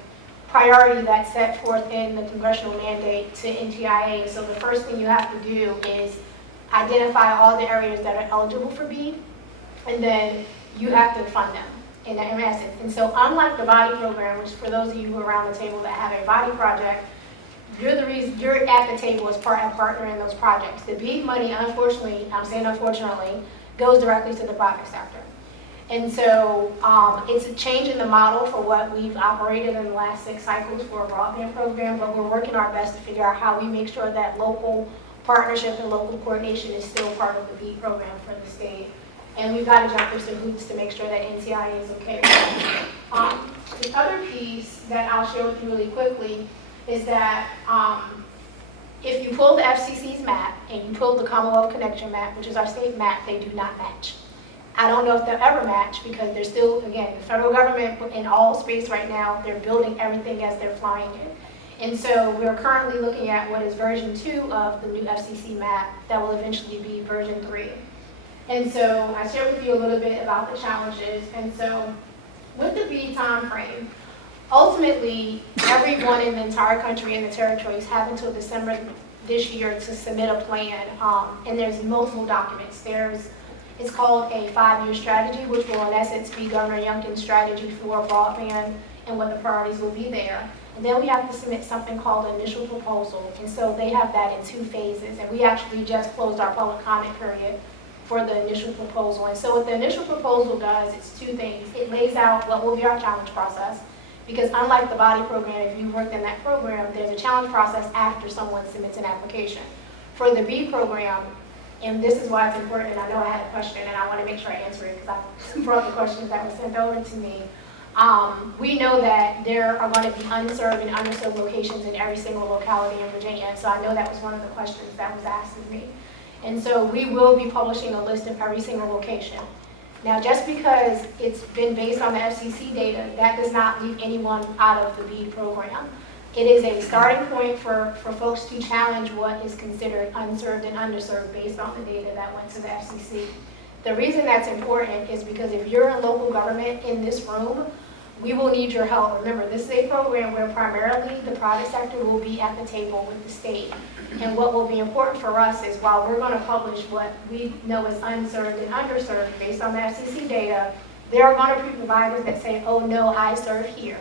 priority that's set forth in the congressional mandate to NTIA. So the first thing you have to do is identify all the areas that are eligible for BEAD, and then you have to fund them in essence. And so unlike the BODY program, which for those of you who are around the table that have a BODY project, you're at the table as a partner in those projects. The BEAD money, unfortunately, I'm saying unfortunately, goes directly to the private sector. And so it's a change in the model for what we've operated in the last 6 cycles for a broadband program, but we're working our best to figure out how we make sure that local partnership and local coordination is still part of the BEAD program for the state. And we've got to jump through some hoops to make sure that NTIA is okay with that. The other piece that I'll share with you really quickly is that if you pull the FCC's map and you pull the Commonwealth Connection map, which is our state map, they do not match. I don't know if they'll ever match because they're still, again, the federal government in all space right now, they're building everything as they're flying it. And so we're currently looking at what is version 2 of the new FCC map that will eventually be version 3. And so I shared with you a little bit about the challenges. And so with the BEAD time frame, ultimately everyone in the entire country and the territories have until December this year to submit a plan. And there's multiple documents. It's called a 5-year strategy, which will in essence be Governor Youngkin's strategy for broadband and what the priorities will be there. And then we have to submit something called an initial proposal. And so they have that in 2 phases. And we actually just closed our public comment period for the initial proposal. And so what the initial proposal does, it's 2 things. It lays out what will be our challenge process, because unlike the BODY program, if you worked in that program, there's a challenge process after someone submits an application. For the BEAD program, and this is why it's important, and I know I had a question, and I want to make sure I answer it because I brought the questions that were sent over to me. We know that there are going to be unserved and underserved locations in every single locality in Virginia, and so I know that was one of the questions that was asked of me. And so we will be publishing a list of every single location. Now, just because it's been based on the FCC data, that does not leave anyone out of the BEAD program. It is a starting point for folks to challenge what is considered unserved and underserved based on the data that went to the FCC. The reason that's important is because if you're in local government in this room, we will need your help. Remember, this is a program where primarily the private sector will be at the table with the state. And what will be important for us is while we're going to publish what we know is unserved and underserved based on the FCC data, there are going to be providers that say, oh no, I serve here.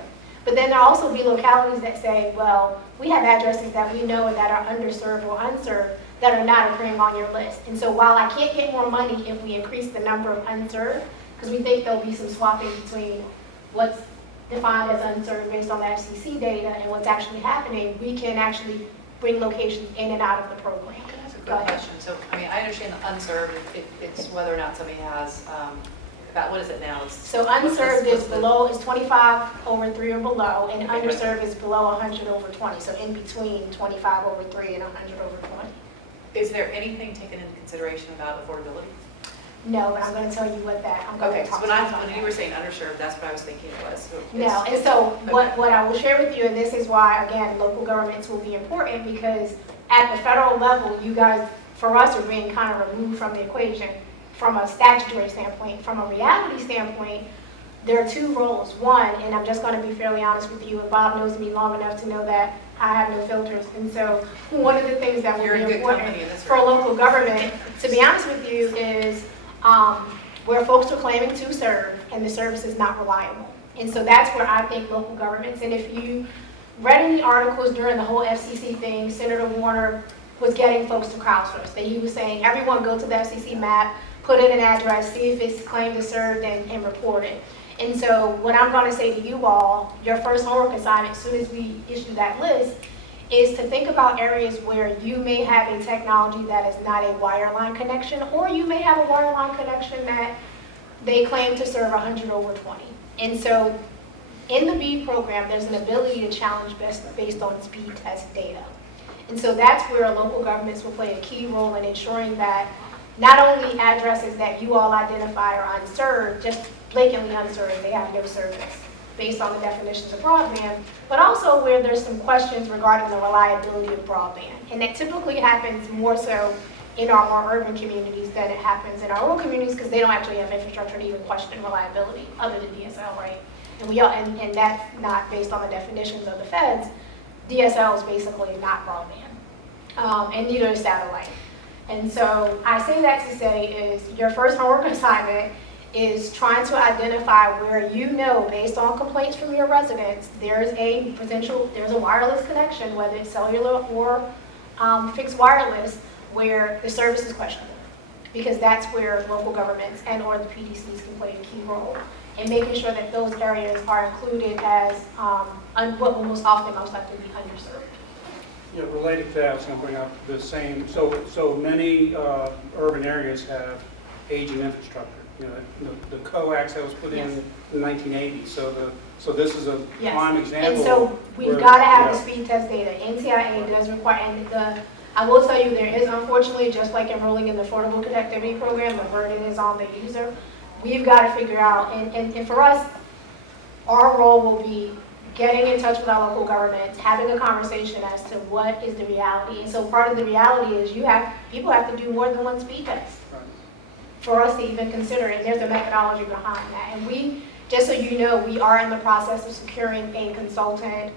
But then there'll also be localities that say, well, we have addresses that we know that are underserved or unserved, that are not occurring on your list. And so while I can't get more money if we increase the number of unserved, because we think there'll be some swapping between what's defined as unserved based on the FCC data and what's actually happening, we can actually bring locations in and out of the program. That's a Go good ahead. question. So, I mean, I understand the unserved, it's whether or not somebody has, about, what is it now? It's- So what's unserved this- is below, is 25 over 3 or below, and Okay, right. underserved is below 100 over 20, so in between 25 over 3 and 100 over 20. Is there anything taken into consideration about affordability? No, but I'm going to tell you what that, I'm going Okay, to so talk to when you I, about when that. you were saying underserved, that's what I was thinking it was. So No, it's- and so okay. what I will share with you, and this is why, again, local governments will be important, because at the federal level, you guys, for us, are being kind of removed from the equation from a statutory standpoint. From a reality standpoint, there are two roles. One, and I'm just going to be fairly honest with you, and Bob knows me long enough to know that I have no filters, and so one of the things that will You're be in good important company in this for room. local government, to be honest with you, is where folks are claiming to serve and the service is not reliable. And so that's where I think local governments, and if you read in the articles during the whole FCC thing, Senator Warner was getting folks to crowdsource. That he was saying, everyone go to the FCC map, put in an address, see if it's claimed to serve, and report it. And so what I'm going to say to you all, your first homework assignment, as soon as we issue that list, is to think about areas where you may have a technology that is not a wireline connection, or you may have a wireline connection that they claim to serve 100 over 20. And so in the BEAD program, there's an ability to challenge based on speed test data. And so that's where local governments will play a key role in ensuring that not only addresses that you all identify are unserved, just blatantly unserved, they have no service based on the definitions of broadband, but also where there's some questions regarding the reliability of broadband. And that typically happens more so in our more urban communities than it happens in our rural communities, because they don't actually have infrastructure to even question reliability other than DSL, right? And that's not based on the definitions of the feds. DSL is basically not broadband, and neither is satellite. And so I say that to say is your first homework assignment is trying to identify where you know, based on complaints from your residents, there's a wireless connection, whether it's cellular or fixed wireless, where the service is questionable. Because that's where local governments and or the PDCs can play a key role in making sure that those areas are included as what will most likely be underserved. Yeah, related to that, I was going to bring up the same, so many urban areas have aging infrastructure. You know, the coax that was put in the 1980s, so this is a Yes. prime example. And so we've got to have the speed test data. NTIA does require, and I will tell you, there is unfortunately, just like enrolling in the Affordable Connectivity Program, the burden is on the user. We've got to figure out, and for us, our role will be getting in touch with our local governments, having a conversation as to what is the reality. And so part of the reality is people have to do more than one speed test for us to even consider it. There's a methodology behind that. And we, just so you know, we are in the process of securing a consultant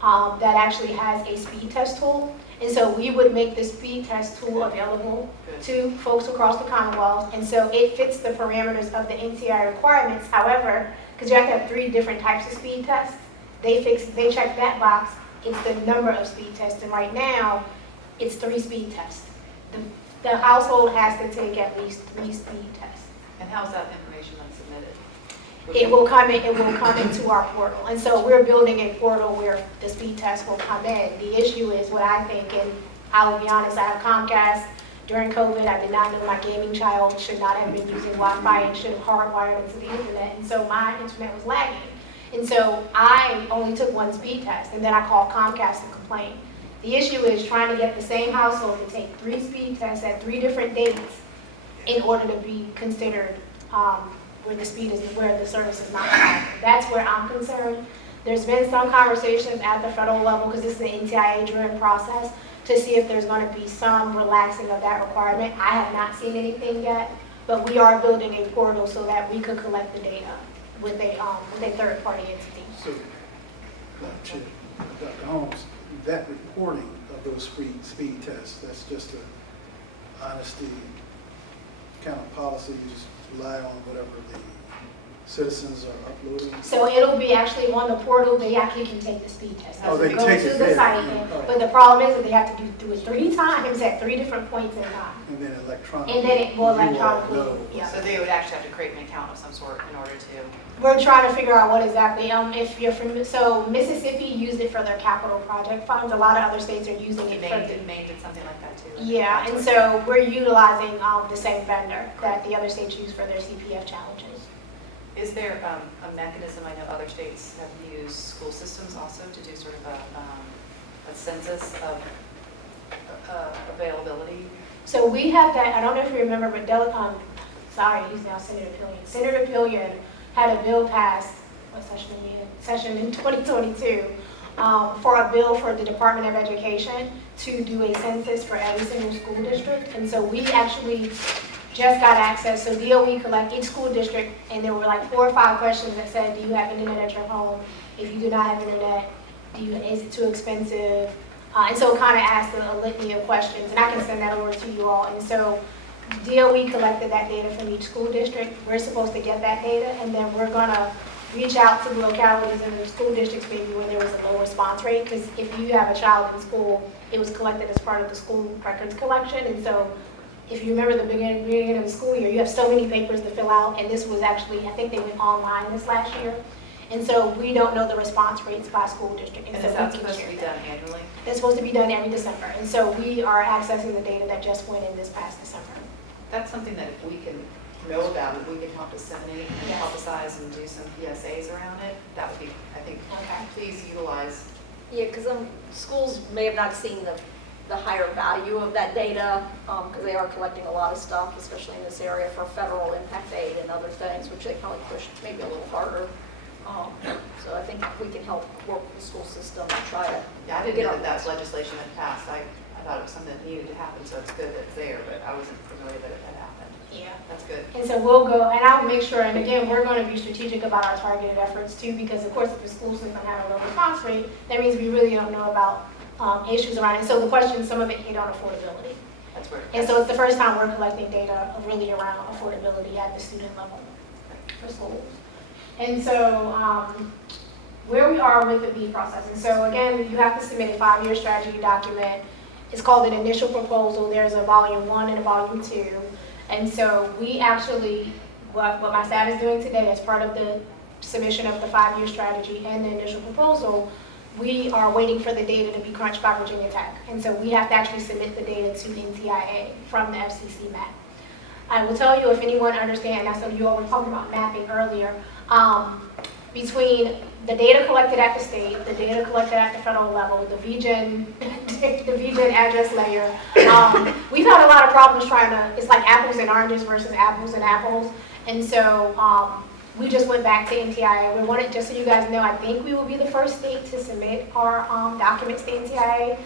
that actually has a speed test tool. And so we would make the speed test tool available to folks across the Commonwealth. And so it fits the parameters of the NCI requirements. However, because you have to have 3 different types of speed tests, they check that box. It's the number of speed tests. And right now, it's 3 speed tests. The household has to take at least 3 speed tests. And how's that information then submitted? It will come into our portal. And so we're building a portal where the speed test will come in. The issue is what I think, and I will be honest, I have Comcast. During COVID, I did not know my gaming child should not have been using Wi-Fi and should have hardwired into the internet. And so my internet was lagging. And so I only took 1 speed test, and then I called Comcast to complain. The issue is trying to get the same household to take 3 speed tests at 3 different dates in order to be considered where the service is not reliable. That's where I'm concerned. There's been some conversations at the federal level, because this is an NTIA-driven process, to see if there's going to be some relaxing of that requirement. I have not seen anything yet, but we are building a portal so that we could collect the data with a third-party entity. So, Dr. Holmes, that reporting of those speed tests, that's just an honesty kind of policy. You just rely on whatever the citizens are uploading? So it'll be actually on the portal, they actually can take the speed test. Oh, they Go take to it the there. site, Oh. but the problem is that they have to do it 3 times at 3 different points in time. And then electronically? And then it will you all electronically, know. yeah. So they would actually have to create an account of some sort in order to, We're trying to figure out what exactly, if you're from, so Mississippi used it for their capital project funds. A lot of other states are using it for the. Maine did something like that too. Yeah, and so we're utilizing the same vendor that the other states use for their CPF challenges. Is there a mechanism, I know other states have used school systems also to do sort of a census of availability? So we have that, I don't know if you remember, but he's now Senator Pillion. Senator Pillion had a bill passed, what session in 2022, for a bill for the Department of Education to do a census for every single school district. And so we actually just got access. So DOE collect each school district, and there were like 4 or 5 questions that said, do you have internet at your home? If you do not have internet, is it too expensive? And so it kind of asked a litany of questions, and I can send that over to you all. And so DOE collected that data from each school district. We're supposed to get that data, and then we're gonna reach out to the localities and the school districts maybe where there was a low response rate, because if you have a child in school, it was collected as part of the school records collection. And so if you remember the beginning of the school year, you have so many papers to fill out, and this was actually, I think they went online this last year. And so we don't know the response rates by school district. And so is we that can supposed to share be that. done annually? It's supposed to be done every December. And so we are accessing the data that just went in this past December. That's something that if we can know about it, we can help disseminate and Yes. publicize and do some PSAs around it. That would be, I think, Okay. please utilize. Yeah, because schools may have not seen the higher value of that data, because they are collecting a lot of stuff, especially in this area for federal impact aid and other things, which they probably pushed maybe a little harder. So I think we can help work with the school system and try to. Yeah, I didn't get know on that that legislation had passed. I thought it was something that needed to happen, so it's good that it's there, but I wasn't familiar that it had happened. Yeah. That's good. And so we'll go, and I'll make sure, and again, we're going to be strategic about our targeted efforts too, because of course, if the school system have a low response rate, that means we really don't know about issues around it. So the question, some of it hit on affordability. That's where. And so it's the first time we're collecting data really around affordability at the student level for schools. And so where we are with the BEAD process. And so again, you have to submit a 5-year strategy document. It's called an initial proposal. There's a volume 1 and a volume 2. And so we actually, what my staff is doing today as part of the submission of the 5-year strategy and the initial proposal, we are waiting for the data to be crunched by Virginia Tech. And so we have to actually submit the data to NTIA from the FCC map. I will tell you, if anyone understands, I know you all were talking about mapping earlier, between the data collected at the state, the data collected at the federal level, the VGen, the VGen address layer, we've had a lot of problems trying to, it's like apples and oranges versus apples and apples. And so we just went back to NTIA. We wanted, just so you guys know, I think we will be the first state to submit our documents to NTIA.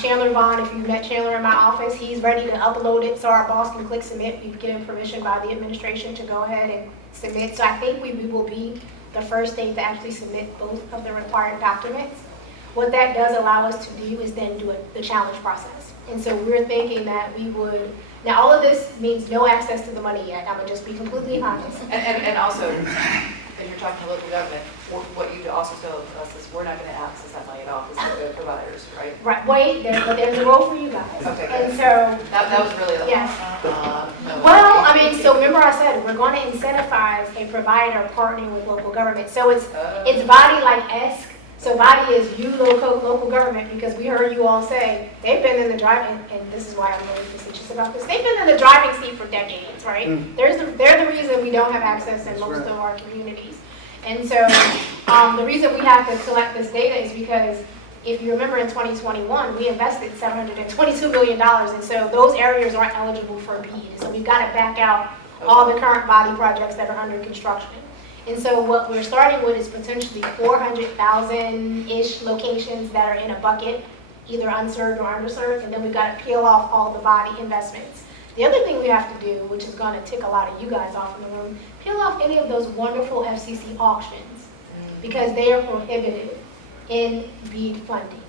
Chandler Vaughn, if you've met Chandler in my office, he's ready to upload it so our boss can click submit. We've given permission by the administration to go ahead and submit. So I think we will be the first state to actually submit both of the required documents. What that does allow us to do is then do the challenge process. And so we're thinking that we would, now all of this means no access to the money yet. I'm gonna just be completely honest. And also, if you're talking to local government, what you also told us is we're not going to access that money at all because they're the providers, right? Right, wait, but there's a role for you guys. Okay, good. And so, That was really the. yes. No. Well, I mean, so remember I said, we're going to incentivize a provider partnering with local government. So it's body-like-esque. So body is you, local government, because we heard you all say, they've been in the driving, and this is why I'm really facetious about this, they've been in the driving seat for decades, right? They're the reason we don't have access in most of our communities. And so the reason we have to collect this data is because if you remember in 2021, we invested $722 million, and so those areas aren't eligible for BEAD. So we've got to back out all the current body projects that are under construction. And so what we're starting with is potentially 400,000-ish locations that are in a bucket, either unserved or underserved, and then we've got to peel off all the body investments. The other thing we have to do, which is going to tick a lot of you guys off in the room, peel off any of those wonderful FCC auctions, because they are prohibited in BEAD funding.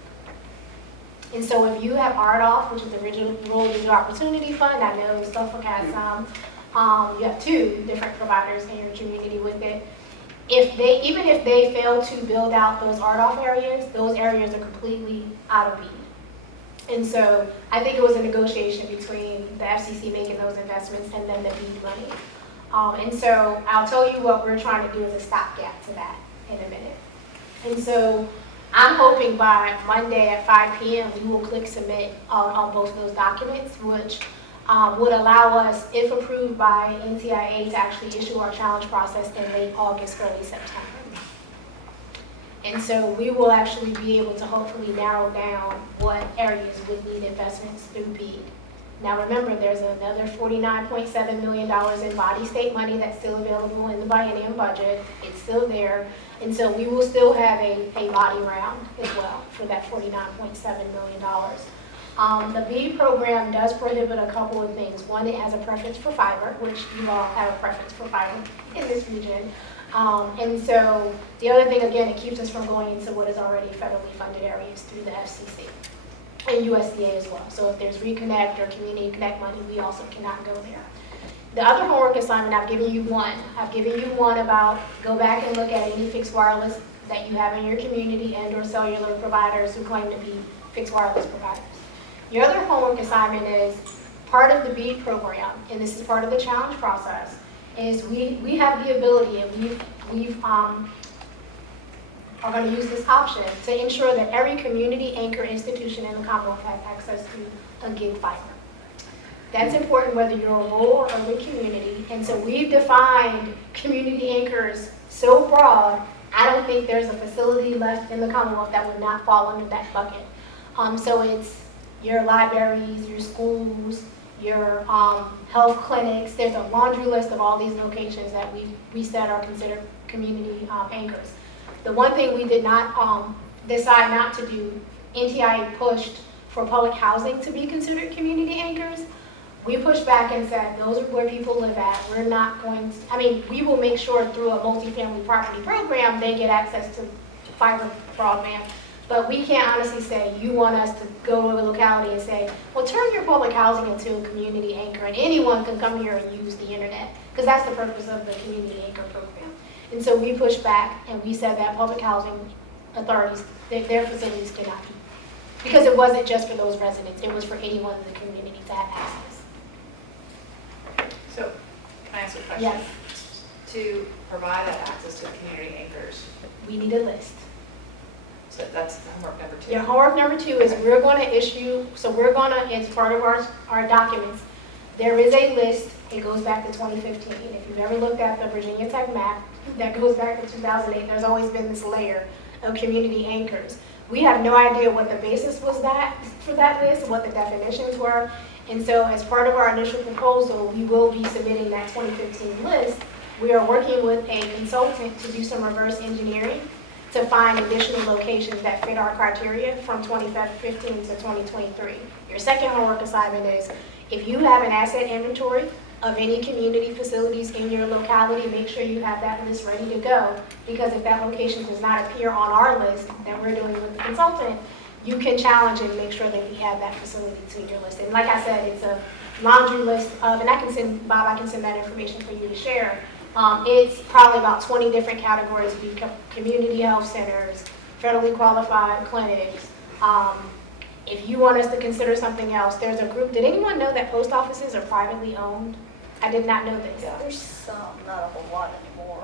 And so if you have RDOF, which is the Rural Digital Opportunity Fund, I know Suffolk has some, You have 2 different providers in your community with it. Even if they fail to build out those RDOF areas, those areas are completely out of BEAD. And so I think it was a negotiation between the FCC making those investments and then the BEAD money. And so I'll tell you what we're trying to do as a stopgap to that in a minute. And so I'm hoping by Monday at 5 p.m. we will click submit on both of those documents, which would allow us, if approved by NTIA, to actually issue our challenge process in late August, early September. And so we will actually be able to hopefully narrow down what areas would need investments through BEAD. Now remember, there's another $49.7 million in body state money that's still available in the biennium budget. It's still there. And so we will still have a body round as well for that $49.7 million. The BEAD program does prohibit a couple of things. One, it has a preference for fiber, which you all have a preference for fiber in this region. And so the other thing, again, it keeps us from going into what is already federally funded areas through the FCC and USDA as well. So if there's Reconnect or Community Connect money, we also cannot go there. The other homework assignment, I've given you one. I've given you one about go back and look at any fixed wireless that you have in your community and or cellular providers who claim to be fixed wireless providers. Your other homework assignment is part of the BEAD program, and this is part of the challenge process, is we have the ability, and we've are going to use this option to ensure that every community anchor institution in the Commonwealth has access to a gig fiber. That's important whether you're a rural or urban community, and so we've defined community anchors so broad, I don't think there's a facility left in the Commonwealth that would not fall under that bucket. So it's your libraries, your schools, your health clinics. There's a laundry list of all these locations that we said are considered community anchors. The one thing we did not decide not to do, NTIA pushed for public housing to be considered community anchors. We pushed back and said, those are where people live at. We're not going to, we will make sure through a multifamily property program they get access to fiber broadband. But we can't honestly say, you want us to go to a locality and say, well, turn your public housing into a community anchor and anyone can come here and use the internet. Because that's the purpose of the community anchor program. And so we pushed back and we said that public housing authorities, their facilities cannot be. Because it wasn't just for those residents, it was for anyone in the community to have access. So, can I ask a question? Yes. To provide that access to the community anchors, We need a list. so that's homework number 2. Your homework number 2 is we're going to issue, so we're going to, as part of our documents, there is a list, it goes back to 2015. If you've ever looked at the Virginia Tech map, that goes back to 2008, there's always been this layer of community anchors. We have no idea what the basis was for that list, what the definitions were. And so as part of our initial proposal, we will be submitting that 2015 list. We are working with a consultant to do some reverse engineering to find additional locations that fit our criteria from 2015 to 2023. Your second homework assignment is, if you have an asset inventory of any community facilities in your locality, make sure you have that list ready to go, because if that location does not appear on our list that we're doing with the consultant, you can challenge and make sure that we have that facility to your list. And like I said, it's a laundry list of, and I can send, Bob, I can send that information for you to share. It's probably about 20 different categories, community health centers, federally qualified clinics. If you want us to consider something else, there's a group, did anyone know that post offices are privately owned? I did not know this. Yeah, there's some, not a whole lot anymore.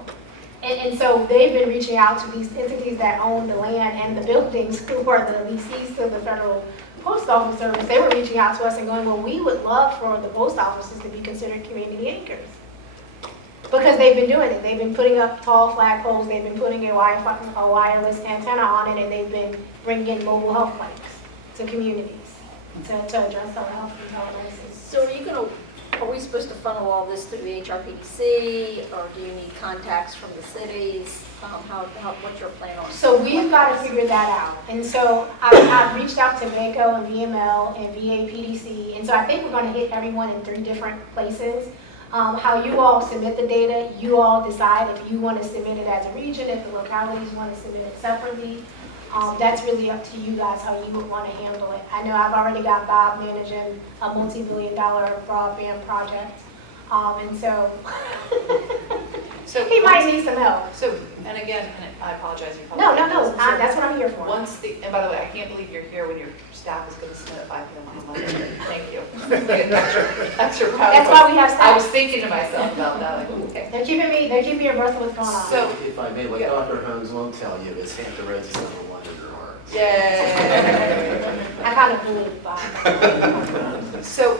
And so they've been reaching out to these entities that own the land and the buildings, who are the leasees to the Federal Post Office Service. They were reaching out to us and going, well, we would love for the post offices to be considered community anchors. Because they've been doing it. They've been putting up tall flagpoles, they've been putting a wireless antenna on it, and they've been bringing in mobile health clinics to communities to address our health and telemedicine. So are we supposed to funnel all this through the HRPDC, or do you need contacts from the cities? What's your plan on it? So we've got to figure that out. And so I've reached out to VACO and VML and VAPDC, and so I think we're going to hit everyone in 3 different places. How you all submit the data, you all decide if you want to submit it as a region, if the localities want to submit it separately. That's really up to you guys how you would want to handle it. I know I've already got Bob managing a multi-billion-dollar broadband project. And so, So he might need some help. So, and again, and I apologize. you No, probably- no, no, that's what I'm here for. Once the, and by the way, I can't believe you're here when your staff is going to submit at 5 p.m. on Monday. Thank you. Extra proud. That's why we have I staff. was thinking to myself about that, like, ooh, okay. They're keeping me abreast of what's going on. So, If I may, what Yeah. Dr. Holmes won't tell you is Hampton Roads is number one in your hearts. yay. I kind of believe that. So,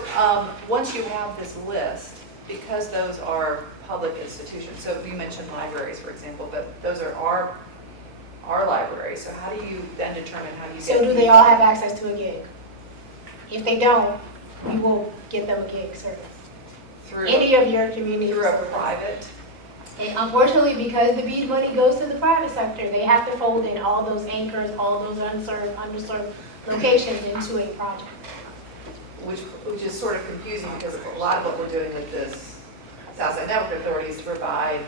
once you have this list, because those are public institutions, so you mentioned libraries, for example, but those are our libraries, so how do you then determine how you get? So do they all have access to a gig? If they don't, we will get them a gig service. Through, Any of your community through a services. private? And unfortunately, because the BEAD money goes to the private sector, they have to fold in all those anchors, all those underserved locations into a project. Which is sort of confusing because a lot of what we're doing with this Southside Network Authority is to provide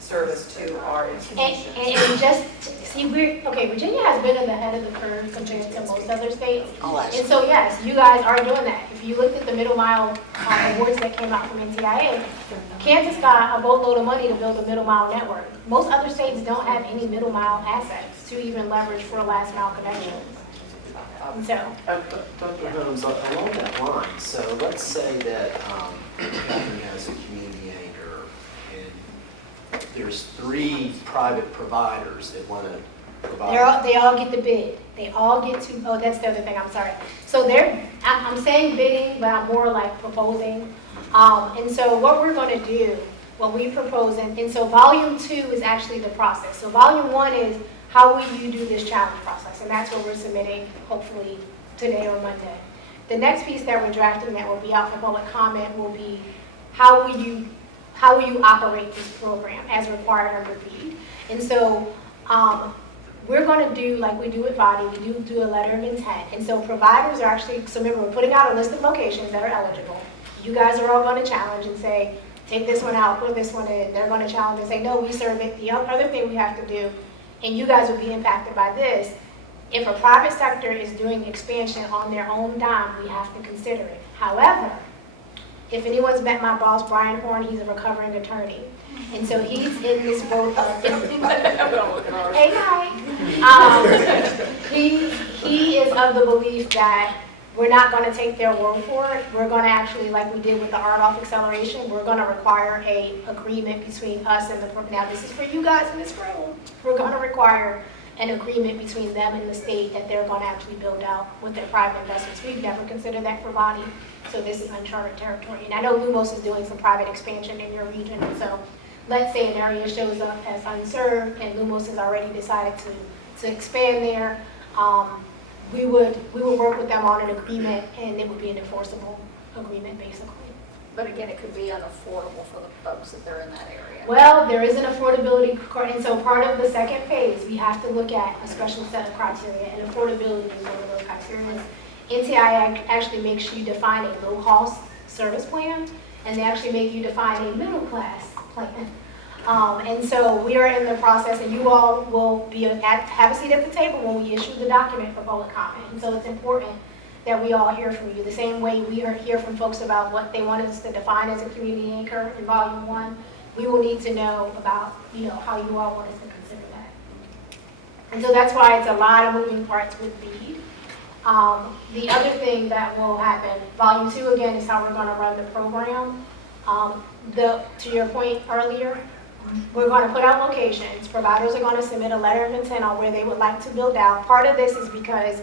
service to our institutions. And just, see, Virginia has been at the head of the curve compared to most other states. And so, yes, you guys are doing that. If you looked at the middle mile awards that came out from NTIA, Kansas got a boatload of money to build a middle mile network. Most other states don't have any middle mile assets to even leverage for last mile connections. And so, Dr. Holmes, along that line, so let's say that Catherine has a community anchor and there's 3 private providers that want to provide. they all get the bid. They all get to, oh, that's the other thing, I'm sorry. So I'm saying bidding, but I'm more like proposing. And so what we're going to do, what we propose, and so volume 2 is actually the process. So volume 1 is how will you do this challenge process? And that's what we're submitting, hopefully today or Monday. The next piece that we're drafting that will be out for public comment will be how will you operate this program as required under BEAD? And so we're going to do like we do with VADI, we do a letter of intent. And so providers are actually, so remember, we're putting out a list of locations that are eligible. You guys are all going to challenge and say, take this one out, put this one in. They're going to challenge and say, no, we serve it. The other thing we have to do, and you guys will be impacted by this, if a private sector is doing expansion on their own dime, we have to consider it. However, if anyone's met my boss, Brian Horn, he's a recovering attorney. And so he's in this boat of, hey, hi. He is of the belief that we're not going to take their word for it. We're going to actually, like we did with the RDOF acceleration, we're going to require a agreement between us and the, now this is for you guys in this room. We're going to require an agreement between them and the state that they're going to actually build out with their private investments. We've never considered that for VADI, so this is uncharted territory. And I know Lumos is doing some private expansion in your region, and so let's say an area shows up as unserved and Lumos has already decided to expand there. We would work with them on an agreement, and it would be an enforceable agreement, basically. But again, it could be unaffordable for the folks that they're in that area. Well, there is an affordability, and so part of the second phase, we have to look at a special set of criteria, and affordability is one of those criteria. NTI actually makes you define a low-cost service plan, and they actually make you define a middle-class plan. And so we are in the process, and you all will have a seat at the table when we issue the document for public comment. And so it's important that we all hear from you. The same way we hear from folks about what they want us to define as a community anchor in volume 1, we will need to know about, how you all want us to consider that. And so that's why it's a lot of moving parts with BEAD. The other thing that will happen, volume 2 again, is how we're going to run the program. To your point earlier, we're going to put out locations. Providers are going to submit a letter of intent on where they would like to build out. Part of this is because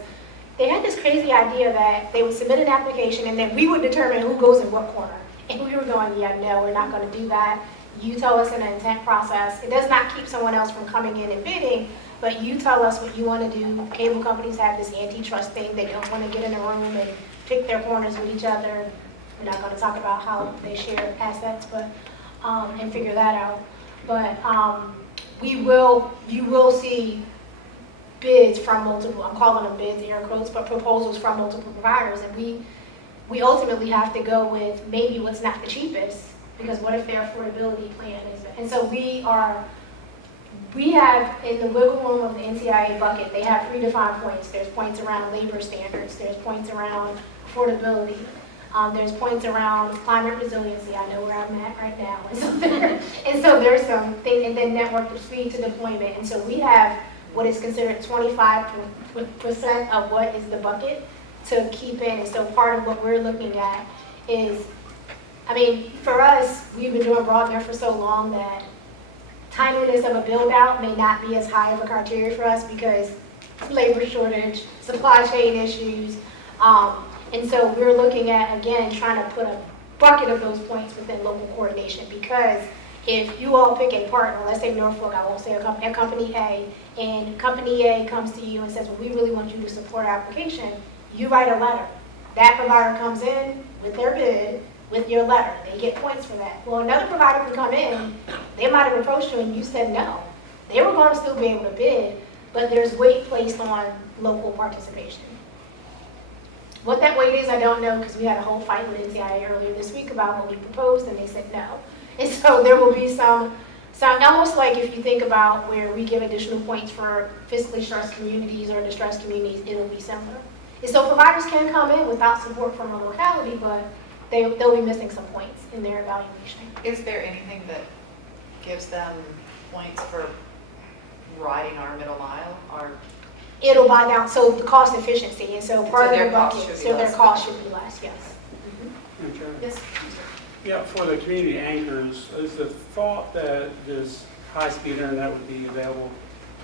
they had this crazy idea that they would submit an application and then we would determine who goes in what corner. And we were going, yeah, no, we're not going to do that. You tell us in an intent process. It does not keep someone else from coming in and bidding, but you tell us what you want to do. Cable companies have this antitrust thing. They don't want to get in a room and pick their corners with each other. We're not going to talk about how they share assets, but and figure that out. But you will see bids from multiple, I'm calling them bids, air quotes, but proposals from multiple providers. And we ultimately have to go with maybe what's not the cheapest, because what if their affordability plan is, and so we have in the wiggle room of the NTIA bucket, they have predefined points. There's points around labor standards, there's points around affordability. There's points around climate resiliency, I know where I'm at right now. And so there's some things, and then network speed to deployment. And so we have what is considered 25% of what is the bucket to keep in. And so part of what we're looking at is, I mean, for us, we've been doing broadband for so long that timeliness of a build out may not be as high of a criteria for us because labor shortage, supply chain issues. And so we're looking at, again, trying to put a bucket of those points within local coordination, because if you all pick a partner, let's say Norfolk, I won't say a company A, and company A comes to you and says, well, we really want you to support our application, you write a letter. That provider comes in with their bid, with your letter. They get points for that. Well, another provider can come in, they might have approached you and you said no. They were going to still be able to bid, but there's weight placed on local participation. What that weight is, I don't know, because we had a whole fight with NTIA earlier this week about what we proposed, and they said no. And so there will be some almost like if you think about where we give additional points for fiscally stressed communities or distressed communities, it'll be similar. And so providers can come in without support from a locality, but they'll be missing some points in their evaluation. Is there anything that gives them points for riding our middle mile? Or It'll buy down, so the cost efficiency, and so part of their the cost bucket, should be so their less. cost should be less, yes. Madam Chair? yes, Yeah, for the community anchors, is the thought that this high-speed internet would be available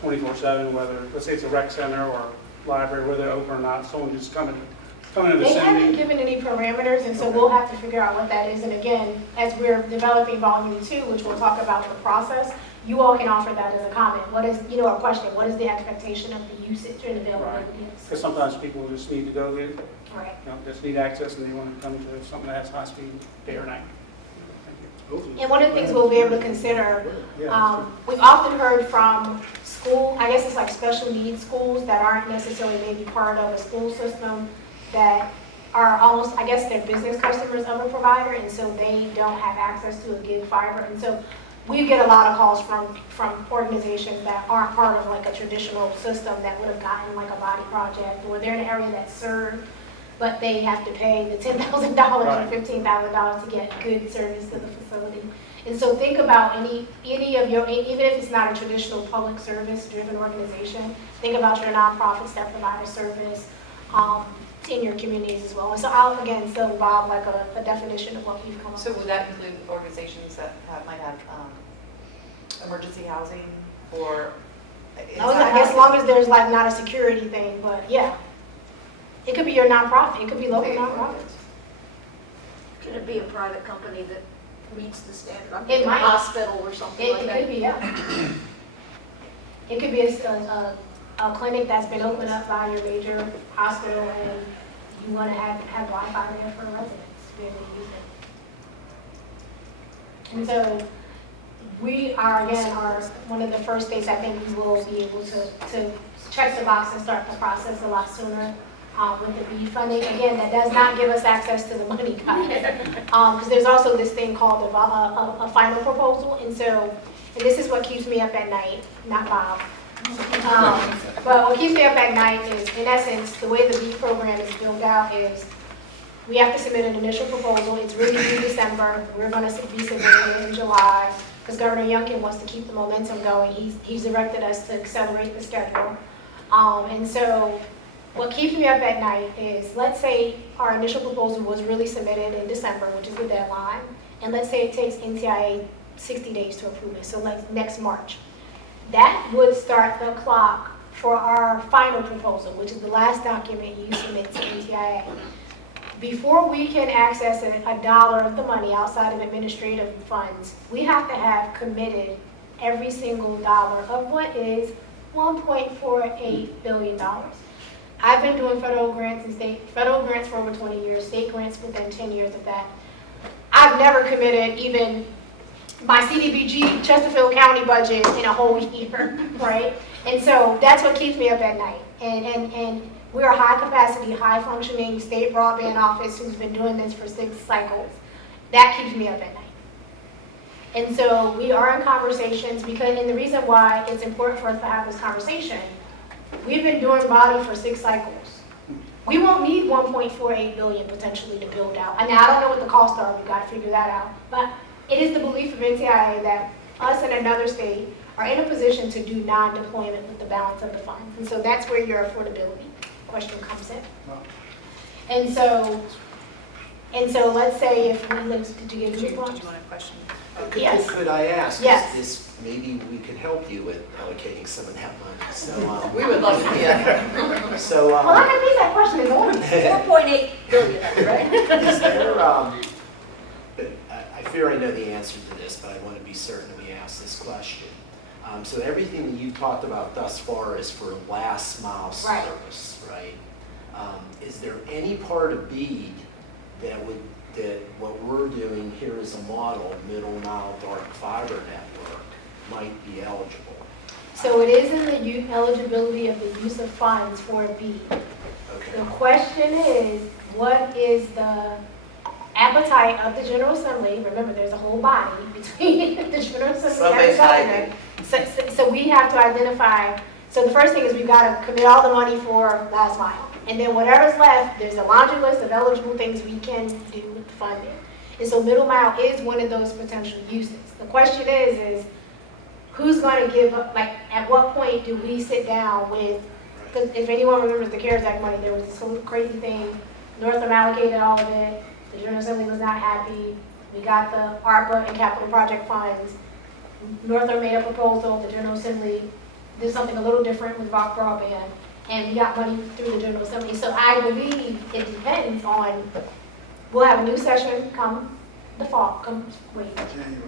24/7, whether, let's say it's a rec center or library, whether they're open or not, someone just coming in the They haven't vicinity? given any parameters, and so we'll have to figure out what that is. And again, as we're developing volume 2, which we'll talk about the process, you all can offer that as a comment. What is, a question, what is the expectation of the usage and availability? Because sometimes people just need to go get, Right. just need access and they want to come to something that has high speed day or night. Thank you. And one of the things we'll be able to consider, Yeah, we've often heard from school, I guess it's like special needs schools that aren't necessarily maybe part of a school system that are almost, I guess they're business customers of a provider, and so they don't have access to a gig fiber. And so we get a lot of calls from organizations that aren't part of like a traditional system that would have gotten like a body project, or they're in an area that's served, but they have to pay the $10,000 or $15,000 to get good service to the facility. And so think about any of your, even if it's not a traditional public service driven organization, think about your nonprofits that provide a service in your communities as well. And so I'll again send Bob like a definition of what we've come up so with. would that include organizations that might have emergency housing or? I guess as long as there's like not a security thing, but yeah. It could be your nonprofit, it could be local nonprofits. Could it be a private company that meets the standard? I'm It thinking a might. hospital or something like It that. could be, yeah. It could be a clinic that's been opened up by your major hospital and you want to have Wi-Fi there for residents to be able to use it. And so we are one of the first states I think we will be able to check the box and start the process a lot sooner. With the B funding, again, that does not give us access to the money, guys. Because there's also this thing called a final proposal, and this is what keeps me up at night, not Bob. But what keeps me up at night is, in essence, the way the B program is built out is we have to submit an initial proposal. It's really due December. We're going to be submitting it in July because Governor Youngkin wants to keep the momentum going. He's directed us to accelerate the schedule, and so. What keeps me up at night is, let's say our initial proposal was really submitted in December, which is the deadline, and let's say it takes NTIA 60 days to approve it, so like next March. That would start the clock for our final proposal, which is the last document you submit to NTIA. Before we can access a dollar of the money outside of administrative funds, we have to have committed every single dollar of what is $1.48 billion. I've been doing federal grants for over 20 years, state grants within 10 years of that. I've never committed even my CDBG Chesterfield County budget in a whole year, right? And so that's what keeps me up at night. And we're a high capacity, high functioning state broadband office who's been doing this for 6 cycles. That keeps me up at night. And so we are in conversations and the reason why it's important for us to have this conversation, we've been doing body for 6 cycles. We won't need 1.48 billion potentially to build out. And I don't know what the costs are, we gotta figure that out. But it is the belief of NTIA that us and another state are in a position to do non-deployment with the balance of the funds. And so that's where your affordability question comes in. And so let's say if we, did you get Do a you response? want a question? Yes. Could I ask? Yes. Maybe we could help you with allocating some of that money. So, We would love to, yeah. so, Well, I can leave that question as order. 4.8 billion, right? is there, I fear I know the answer to this, but I want to be certain we ask this question. So everything that you've talked about thus far is for last mile Right. service, right? Is there any part of BEAD that what we're doing here as a model, middle mile dark fiber network, might be eligible? So it is in the eligibility of the use of funds for BEAD. Okay. The question is, what is the appetite of the General Assembly? Remember, there's a whole body between the General Assembly and Somebody's the governor. So we have to identify, so the first thing is we've got to commit all the money for last mile. And then whatever's left, there's a laundry list of eligible things we can do with the funding. And so middle mile is one of those potential uses. The question is who's going to give up, like, at what point do we sit down with, because if anyone remembers the CARES Act money, there was this whole crazy thing. Northam allocated all of it. The General Assembly was not happy. We got the ARPA and capital project funds. Northam made a proposal. The General Assembly did something a little different with Rock Broadband. And we got money through the General Assembly. So I believe it depends on, we'll have a new session come the fall,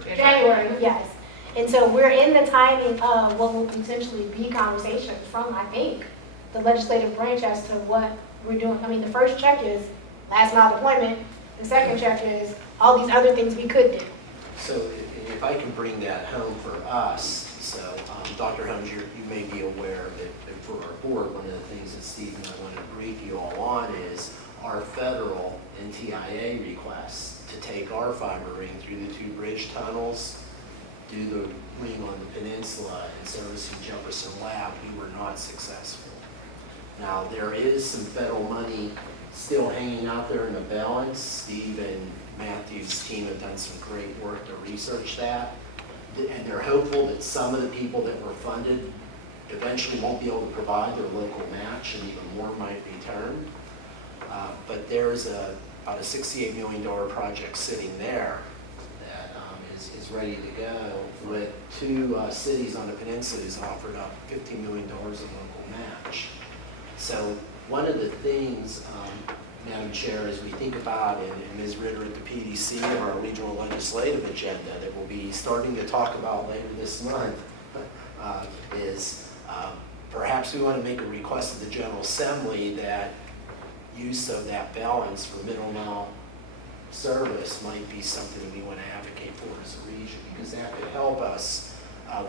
January, yes. And so we're in the timing of what will potentially be conversations from, I think, the legislative branch as to what we're doing. I mean, the first check is last mile deployment. The second check is all these other things we could do. So if I can bring that home for us, so Dr. Holmes, you may be aware that for our board, one of the things that Steve and I want to brief you all on is our federal NTIA request to take our fiber ring through the 2 bridge tunnels, do the ring on the peninsula, and servicing Jefferson Lab. We were not successful. Now, there is some federal money still hanging out there in the balance. Steve and Matthew's team have done some great work to research that. And they're hopeful that some of the people that were funded eventually won't be able to provide their local match, and even more might return. But there's about a $68 million project sitting there that is ready to go, with 2 cities on the peninsula who's offered up $15 million of local match. So one of the things, Madam Chair, as we think about, and Ms. Ritter at the PDC of our regional legislative agenda that we'll be starting to talk about later this month, is perhaps we want to make a request to the General Assembly that use of that balance for middle mile service might be something we want to advocate for as a region, because that could help us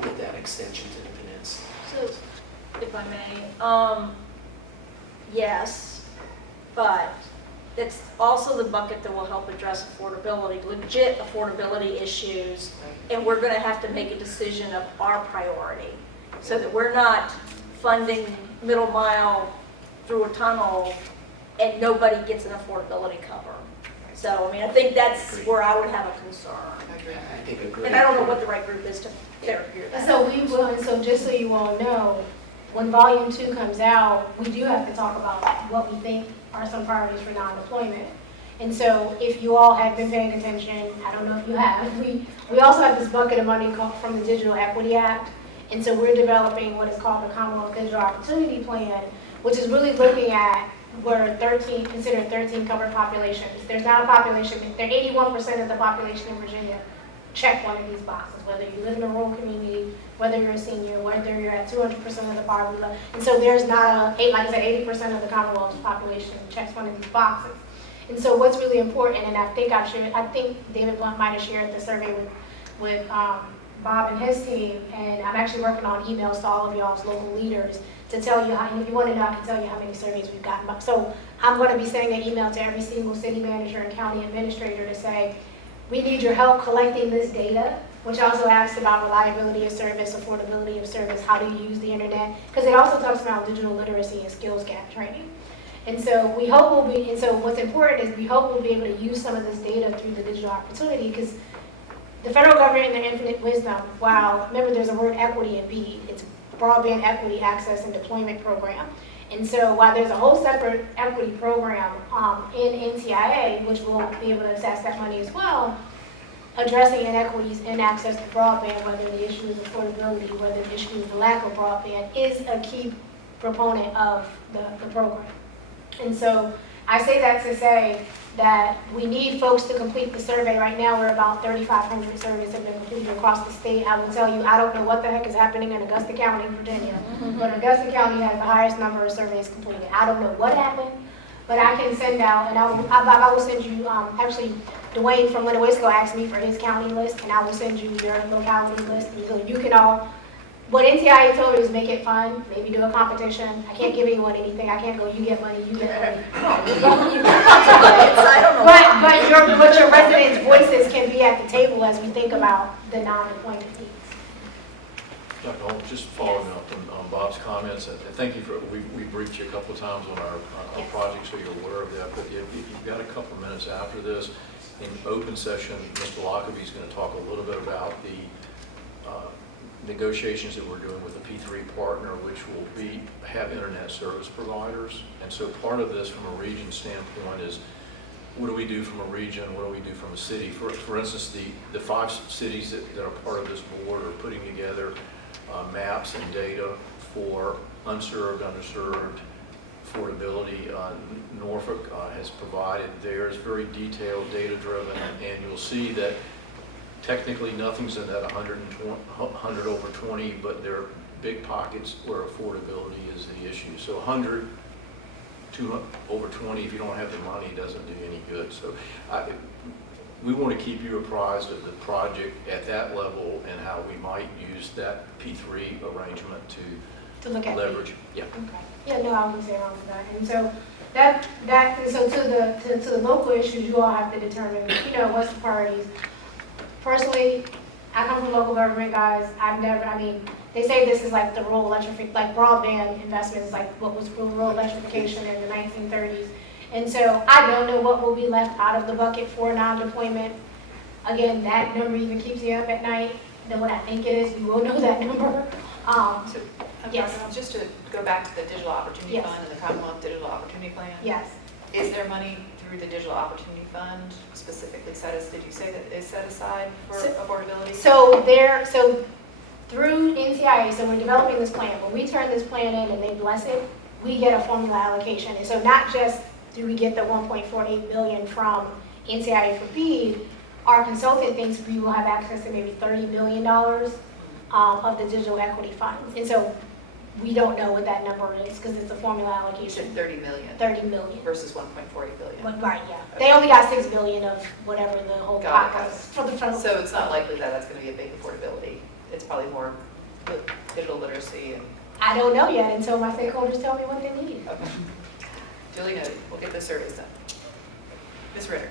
with that extension to the peninsula. So, if I may, yes, but it's also the bucket that will help address affordability, legit affordability issues, and we're going to have to make a decision of our priority, so that we're not funding middle mile through a tunnel and nobody gets an affordability cover. So, I mean, I think that's where I would have a concern. I think a great. And I don't know what the right group is to figure that. So we will, and so just so you all know, when volume 2 comes out, we do have to talk about what we think are some priorities for non-deployment. And so if you all have been paying attention, I don't know if you have, we also have this bucket of money from the Digital Equity Act. And so we're developing what is called the Commonwealth Digital Opportunity Plan, which is really looking at where considered 13 covered populations. There's not a population, 81% of the population in Virginia check one of these boxes, whether you live in a rural community, whether you're a senior, whether you're at 200% of the poverty level. And so there's not like I said, 80% of the Commonwealth population checks one of these boxes. And so what's really important, and I think David Blunt might have shared the survey with Bob and his team, and I'm actually working on emails to all of y'all's local leaders to tell you how, and if you want to know, I can tell you how many surveys we've gotten. So I'm going to be sending an email to every single city manager and county administrator to say, we need your help collecting this data, which also asks about reliability of service, affordability of service, how do you use the internet, because it also talks about digital literacy and skills gap training. And so we hope we'll be, and so what's important is we hope we'll be able to use some of this data through the digital opportunity, because the federal government in their infinite wisdom, wow, remember there's a word equity in BEAD, it's Broadband Equity Access and Deployment Program. And so while there's a whole separate equity program in NTIA, which will be able to access that money as well, addressing inequities in access to broadband, whether the issue is affordability, whether the issue is the lack of broadband, is a key proponent of the program. And so I say that to say that we need folks to complete the survey. Right now, we're about 3,500 surveys have been completed across the state. I will tell you, I don't know what the heck is happening in Augusta County, Virginia, but Augusta County has the highest number of surveys completed. I don't know what happened, but I can send out, and I will send you, actually, Dwayne from Winnebago asked me for his county list, and I will send you your locality list, and so you can all, what NTIA told me is make it fun, maybe do a competition. I can't give anyone anything. I can't go, you get money, you get money. But your residents' voices can be at the table as we think about the non-deployment needs. Dr. Holmes, just following up on Bob's comments, and thank you for, we briefed you a couple of times on our project, so you're aware of that, but if you've got a couple of minutes after this, in open session, Mr. Lockaby is going to talk a little bit about the negotiations that we're doing with a P3 partner, which will have internet service providers. And so part of this from a region standpoint is, what do we do from a region, what do we do from a city? For instance, the 5 cities that are part of this board are putting together maps and data for unserved, underserved, affordability. Norfolk has provided theirs, very detailed, data-driven, and you'll see that technically nothing's in that 100 over 20, but there are big pockets where affordability is the issue. So 100, 2 over 20, if you don't have the money, it doesn't do any good. So we want to keep you apprised of the project at that level and how we might use that P3 arrangement to look at leverage. Yeah. Okay. Yeah, no, I wouldn't say wrong with that. And so to the local issues, you all have to determine, what's the priorities. Personally, I come from local government, guys. They say this is like the rural like broadband investments, like what was rural electrification in the 1930s. And so I don't know what will be left out of the bucket for non-deployment. Again, that number even keeps you up at night than what I think it is. We will know that number. Yes. Just to go back to the Digital Opportunity Yes. Fund and the Commonwealth Digital Opportunity Plan. Yes. Is there money through the Digital Opportunity Fund specifically did you say that is set aside for affordability? So through NTIA, so we're developing this plan. When we turn this plan in and they bless it, we get a formula allocation. And so not just do we get the 1.48 billion from NTIA for BEAD, our consultant thinks we will have access to maybe $30 million of the digital equity funds. And so we don't know what that number is because it's a formula You allocation. said 30 million. 30 million. Versus 1.48 billion. Right, yeah. Okay. They only got 6 billion of whatever the whole Got pot it. was for the federal. So it's not likely that that's going to be a big affordability. It's probably more digital literacy and. I don't know yet until my stakeholders tell me what they need. Okay. Duly noted. We'll get the surveys done. Ms. Ritter.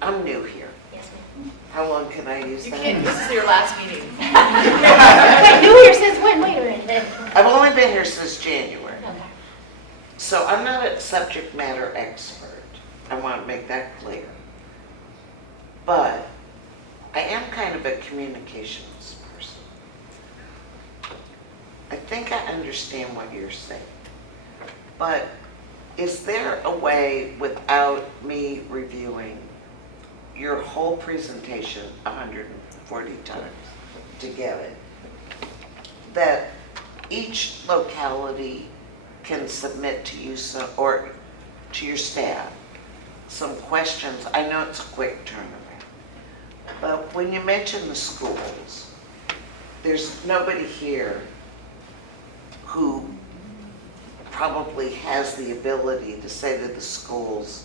I'm new here. Yes, ma'am. How long can I use You that? can't, this is your last meeting. Wait, new here since when? Wait a minute. I've only been here since January. Okay. So I'm not a subject matter expert. I want to make that clear. But I am kind of a communications person. I think I understand what you're saying. But is there a way, without me reviewing your whole presentation 140 times to get it, that each locality can submit to you some, or to your staff some questions? I know it's a quick turnaround, but when you mention the schools, there's nobody here who probably has the ability to say to the schools,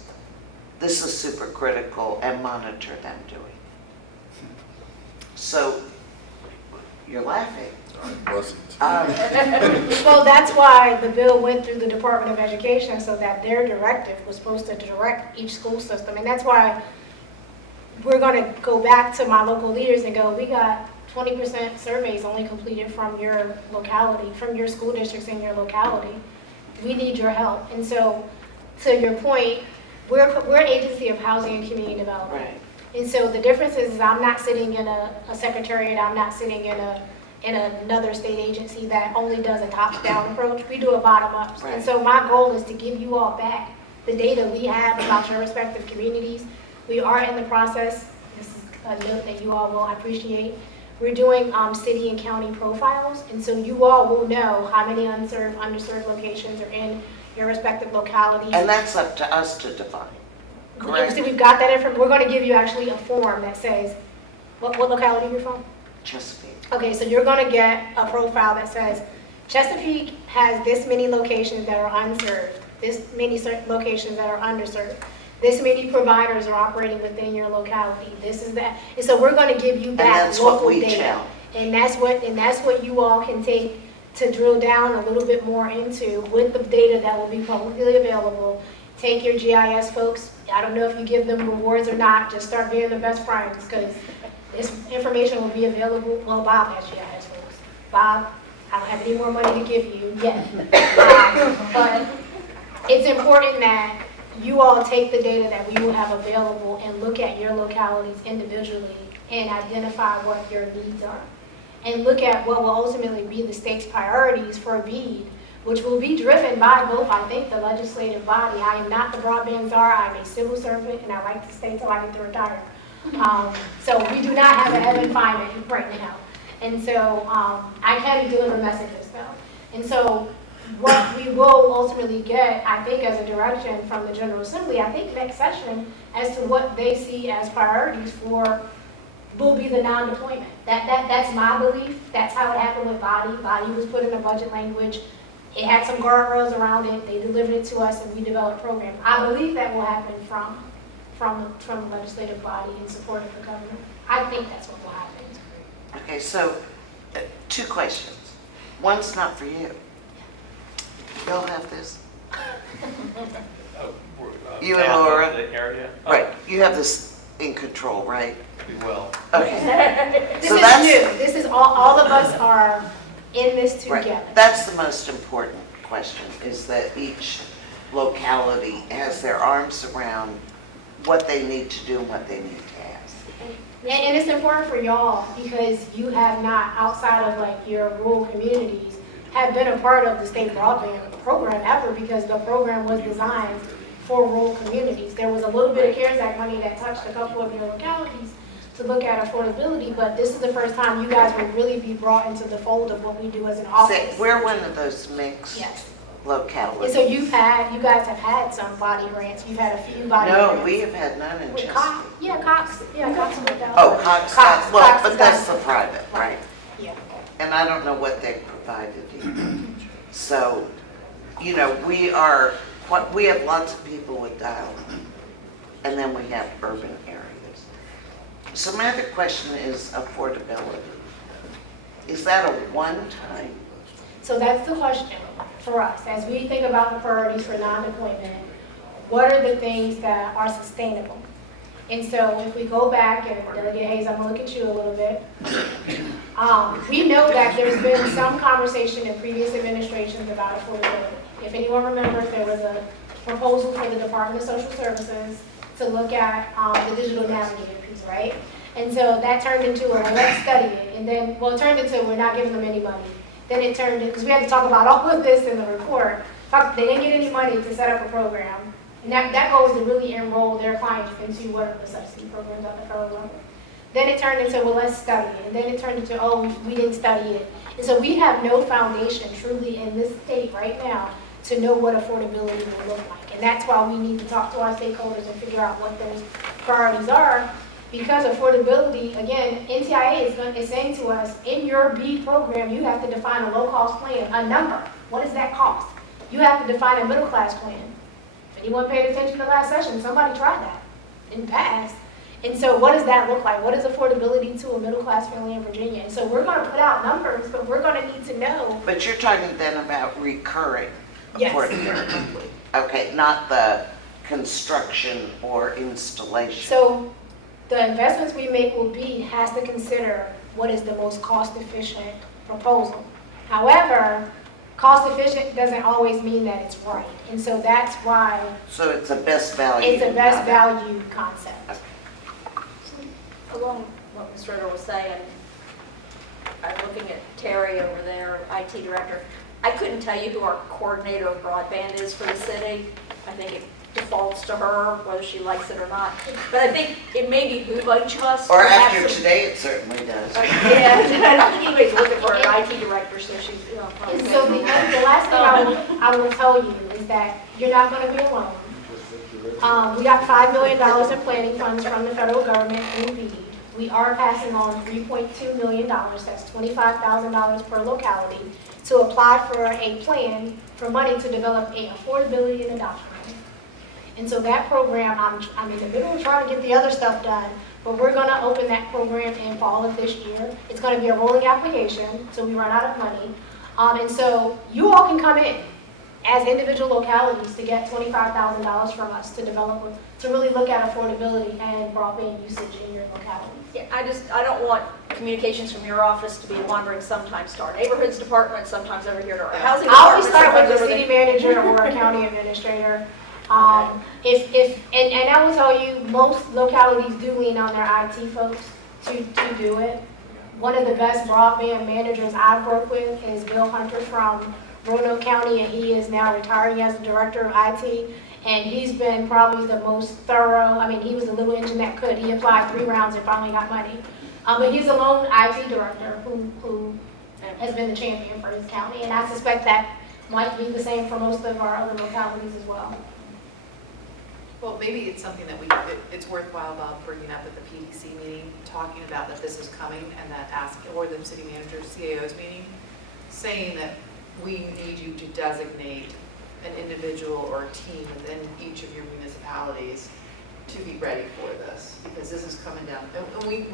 this is super critical, and monitor them doing it. So, you're laughing. I wasn't. Well, that's why the bill went through the Department of Education, so that their directive was supposed to direct each school system. And that's why we're going to go back to my local leaders and go, we got 20% surveys only completed from your locality, from your school districts in your locality. We need your help. And so, to your point, we're an agency of housing and community development. Right. And so the difference is I'm not sitting in a secretariat, I'm not sitting in another state agency that only does a top-down approach. We do a bottom-up. Right. And so my goal is to give you all back the data we have about your respective communities. We are in the process, this is a note that you all will appreciate. We're doing city and county profiles, and so you all will know how many unserved, underserved locations are in your respective localities. And that's up to us to define, correct? So we've got that information. We're going to give you actually a form that says, what locality you're from? Chesapeake. Okay, so you're going to get a profile that says, Chesapeake has this many locations that are unserved, this many locations that are underserved, this many providers are operating within your locality, this is that. And so we're going to give you And that that's what local we data. challenge. And that's what you all can take to drill down a little bit more into with the data that will be publicly available. Take your GIS folks. I don't know if you give them rewards or not. Just start being the best friends because this information will be available. Well, Bob has GIS folks. Bob, I don't have any more money to give you yet. But it's important that you all take the data that we will have available and look at your localities individually and identify what your needs are. And look at what will ultimately be the state's priorities for BEAD, which will be driven by both, I think, the legislative body. I am not the broadband czar, I'm a civil servant, and I like to stay till I get to retire. So we do not have an Evan Feynman right now. And so I can deliver messages though. And so what we will ultimately get, I think, as a direction from the General Assembly, I think next session, as to what they see as priorities for will be the non-deployment. That's my belief. That's how it happened with Body. Body was put in a budget language. It had some guardrails around it. They delivered it to us, and we developed programs. I believe that will happen from the legislative body in support of the governor. I think that's what will happen. Okay, so 2 questions. One's not for you. Y'all have this? You and Laura? The area? Right, you have this in control, right? We will. Okay. This So is that's- new. This is all of us are in this Right. together. That's the most important question, is that each locality has their arms around what they need to do and what they need to ask. And it's important for y'all because you have not, outside of like your rural communities, have been a part of the state broadband program ever because the program was designed for rural communities. There was a little bit of CARES Act money that touched a couple of your localities to look at affordability, but this is the first time you guys will really be brought into the fold of what we do as an office. We're one of those mixed Yes. localities. And so you guys have had some body grants. You've had a few body grants. No, we have had none in With Chesapeake. Cox, Cox worked out. Oh, Cox, well, Cox but has that's done- the private, right? Yeah. And I don't know what they provided either. So, you know, we have lots of people with dial-up, and then we have urban areas. So my other question is affordability. Is that a one-time? So that's the question for us. As we think about the priorities for non-deployment, what are the things that are sustainable? And so if we go back, and Delegate Hayes, I'm gonna look at you a little bit. We know that there's been some conversation in previous administrations about affordability. If anyone remembers, there was a proposal for the Department of Social Services to look at the digital navigator piece, right? And so that turned into a let's study it. And then, well, it turned into we're not giving them any money. Then it turned into, because we had to talk about all of this in the report, they didn't get any money to set up a program. And that goal is to really enroll their clients into what are the subsidy programs at the federal level. Then it turned into, well, let's study it. And then it turned into, oh, we didn't study it. And so we have no foundation truly in this state right now to know what affordability will look like. And that's why we need to talk to our stakeholders and figure out what those priorities are. Because affordability, again, NTIA is saying to us, in your BEAD program, you have to define a low-cost plan, a number. What does that cost? You have to define a middle-class plan. If anyone paid attention to last session, somebody tried that, didn't pass. And so what does that look like? What is affordability to a middle-class family in Virginia? And so we're going to put out numbers, but we're going to need to know. But you're talking then about recurring Yes. affordability. Okay, not the construction or installation. So the investments we make will be, has to consider what is the most cost-efficient proposal. However, cost-efficient doesn't always mean that it's right. And so that's why So it's a best value. it's a best not a- value concept. Along what Ms. Ritter was saying, I'm looking at Terry over there, IT director. I couldn't tell you who our coordinator of broadband is for the city. I think it defaults to her, whether she likes it or not. But I think it may behoove each of us. Or to have after some- today, it certainly does. Yeah, I don't think anybody's looking for an IT director, so she's, you know. And so the last thing I will tell you is that you're not going to be alone. We got $5 million in planning funds from the federal government through BEAD. We are passing on $3.2 million, that's $25,000 per locality, to apply for a plan for money to develop a affordability and adoption plan. And so that program, I'm in the middle of trying to get the other stuff done, but we're going to open that program in fall of this year. It's going to be a rolling application, so we run out of money. And so you all can come in as individual localities to get $25,000 from us to develop, to really look at affordability and broadband usage in your localities. Yeah, I don't want communications from your office to be wandering sometimes to our neighborhoods department, sometimes over here to our housing I always department. start with the sometimes over city there. manager or a county administrator. And I will tell you, most localities do lean on their IT folks to do it. One of the best broadband managers I've worked with is Bill Hunter from Roanoke County, and he is now retiring as the director of IT. And he's been probably the most thorough. I mean, he was the little engine that could. He applied 3 rounds and finally got money. But he's a lone IT director who has been the champion for his county. And I suspect that might be the same for most of our other localities as well. Well, maybe it's something that it's worthwhile about bringing up at the PDC meeting, talking about that this is coming and that or the city manager's CAO's meeting, saying that we need you to designate an individual or a team within each of your municipalities to be ready for this, because this is coming down, and we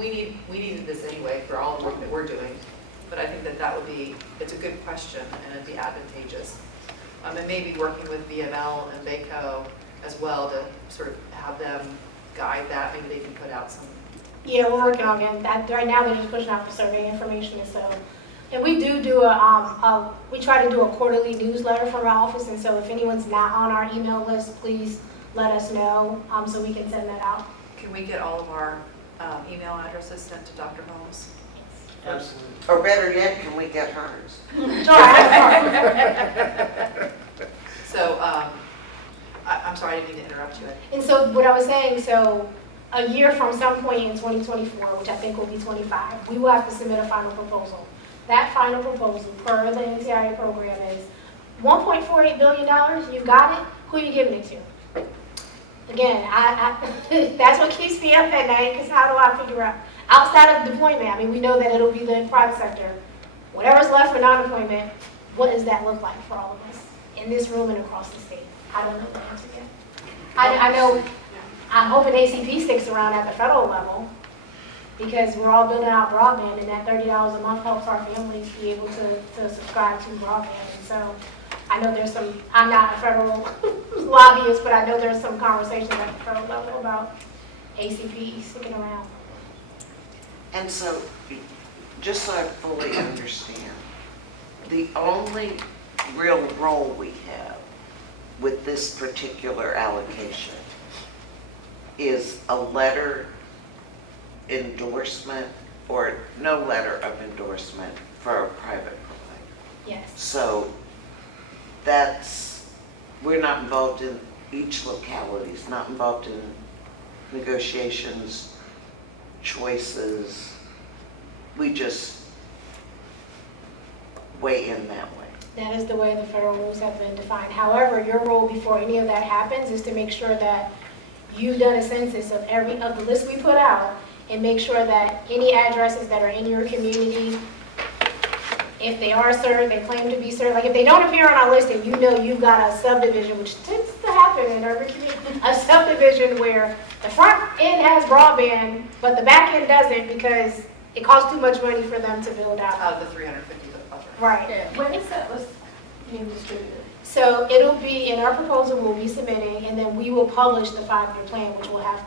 needed this anyway for all the work that we're doing, but I think that would be, it's a good question, and it'd be advantageous. And maybe working with VML and BACO as well to sort of have them guide that, maybe they can put out some. Yeah, we're working on getting that. Right now, they're just pushing out the survey information, and so. And we do we try to do a quarterly newsletter from our office, and so if anyone's not on our email list, please let us know so we can send that out. Can we get all of our email addresses sent to Dr. Holmes? Absolutely. Or better yet, can we get hers? So, I'm sorry, I didn't mean to interrupt you. And so what I was saying, so a year from some point in 2024, which I think will be 25, we will have to submit a final proposal. That final proposal per the NTIA program is $1.48 billion. You got it. Who are you giving it to? Again, that's what keeps me up at night, because how do I figure out, outside of deployment, I mean, we know that it'll be the private sector. Whatever's left for non-deployment, what does that look like for all of us in this room and across the state? I don't know the answer yet. I know, I'm hoping ACP sticks around at the federal level, because we're all building out broadband, and that $30 a month helps our families be able to subscribe to broadband. And so I know there's some, I'm not a federal lobbyist, but I know there's some conversations at the federal level about ACP sticking around. And so, just so I fully understand, the only real role we have with this particular allocation is a letter endorsement or no letter of endorsement for a private provider. Yes. So we're not involved in, each locality is not involved in negotiations, choices. We just weigh in that way. That is the way the federal rules have been defined. However, your role before any of that happens is to make sure that you've done a census of the list we put out, and make sure that any addresses that are in your community, if they are served, they claim to be served. Like if they don't appear on our list and you know you've got a subdivision, which tends to happen in urban communities, a subdivision where the front end has broadband, but the back end doesn't because it costs too much money for them to build out. Out of the 350-foot buffer. Right. When is that list being distributed? So it'll be, in our proposal, we'll be submitting, and then we will publish the 5-year plan, which will have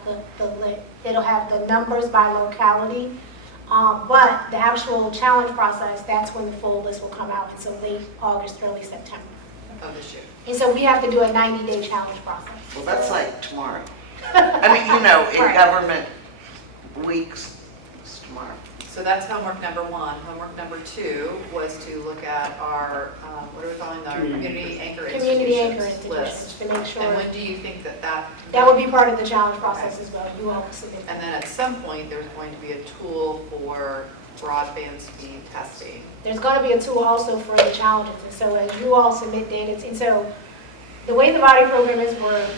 it'll have the numbers by locality. But the actual challenge process, that's when the full list will come out, and so late August, early September. Of this year. And so we have to do a 90-day challenge process. Well, that's like tomorrow. I mean, you know, in Right. government weeks, it's tomorrow. So that's homework number one. Homework number two was to look at our, what are we calling our community anchor Community anchor institutions institutions, list. to make sure, And when do you think that? that would be part of the challenge process as well. You all will submit And that. then at some point, there's going to be a tool for broadband speed testing. There's going to be a tool also for the challenges, and so as you all submit data, and so the way the body program is worked,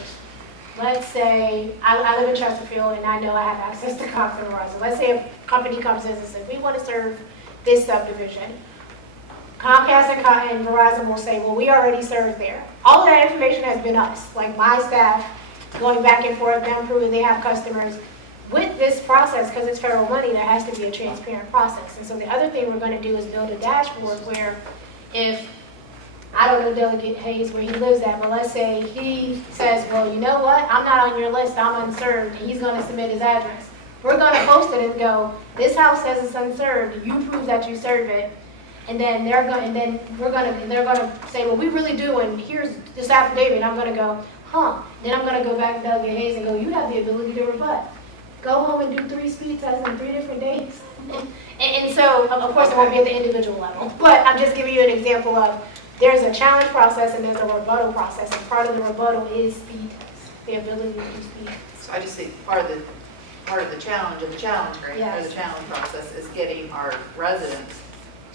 let's say, I live in Chesterfield and I know I have access to Cox and Verizon. Let's say a company comes in and says, we want to serve this subdivision. Comcast and Verizon will say, well, we already serve there. All of that information has been us, like my staff going back and forth, them proving they have customers. With this process, because it's federal money, there has to be a transparent process. And so the other thing we're going to do is build a dashboard where if, I don't know Delegate Hayes where he lives at, but let's say he says, well, you know what, I'm not on your list, I'm unserved, and he's going to submit his address. We're going to post it and go, this house says it's unserved, you prove that you serve it, and then they're going, and then they're going to say, well, we really do, and here's this affidavit, and I'm going to go, huh? Then I'm going to go back to Delegate Hayes and go, you have the ability to rebut. Go home and do 3 speed tests on 3 different days. And so, of course, it won't be at the individual level, but I'm just giving you an example of there's a challenge process and there's a rebuttal process, and part of the rebuttal is speed tests, the ability to do speed tests. So I just think part of the challenge of the challenge grant, or Yes. the challenge process is getting our residents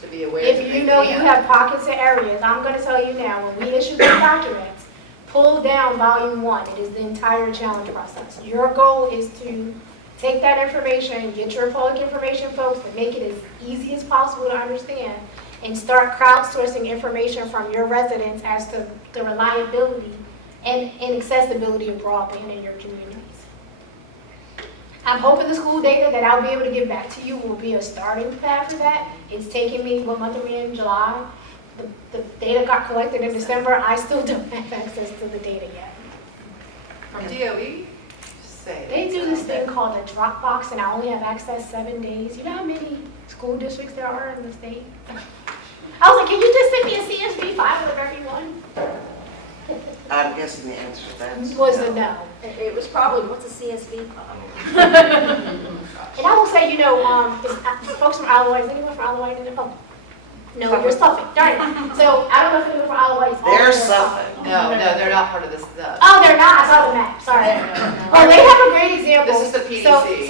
to be aware that If they you know you can. have pockets of areas, I'm going to tell you now, when we issue these documents, pull down volume 1. It is the entire challenge process. Your goal is to take that information, get your public information folks to make it as easy as possible to understand, and start crowdsourcing information from your residents as to the reliability and accessibility of broadband in your communities. I'm hoping the school data that I'll be able to give back to you will be a starting pad for that. It's taken me, what month are we in, July? The data got collected in December. I still don't have access to the data yet. From DOE, say. They do this thing called a Dropbox, and I only have access 7 days. You know how many school districts there are in the state? I was like, can you just send me a CSV file of everyone? I'm guessing the answer to that is Was a no. It was probably, what's a CSV file? And I will say, you know, folks from Isle of Wight, is anyone from Isle of Wight in the phone? No, you're Suffolk, darn it. So I don't know if anyone from Isle of Wight is all They're over Suffolk. No, they're not part of this. Oh, they're not, I saw the map, sorry. Oh, they have a great example. This is the PDC.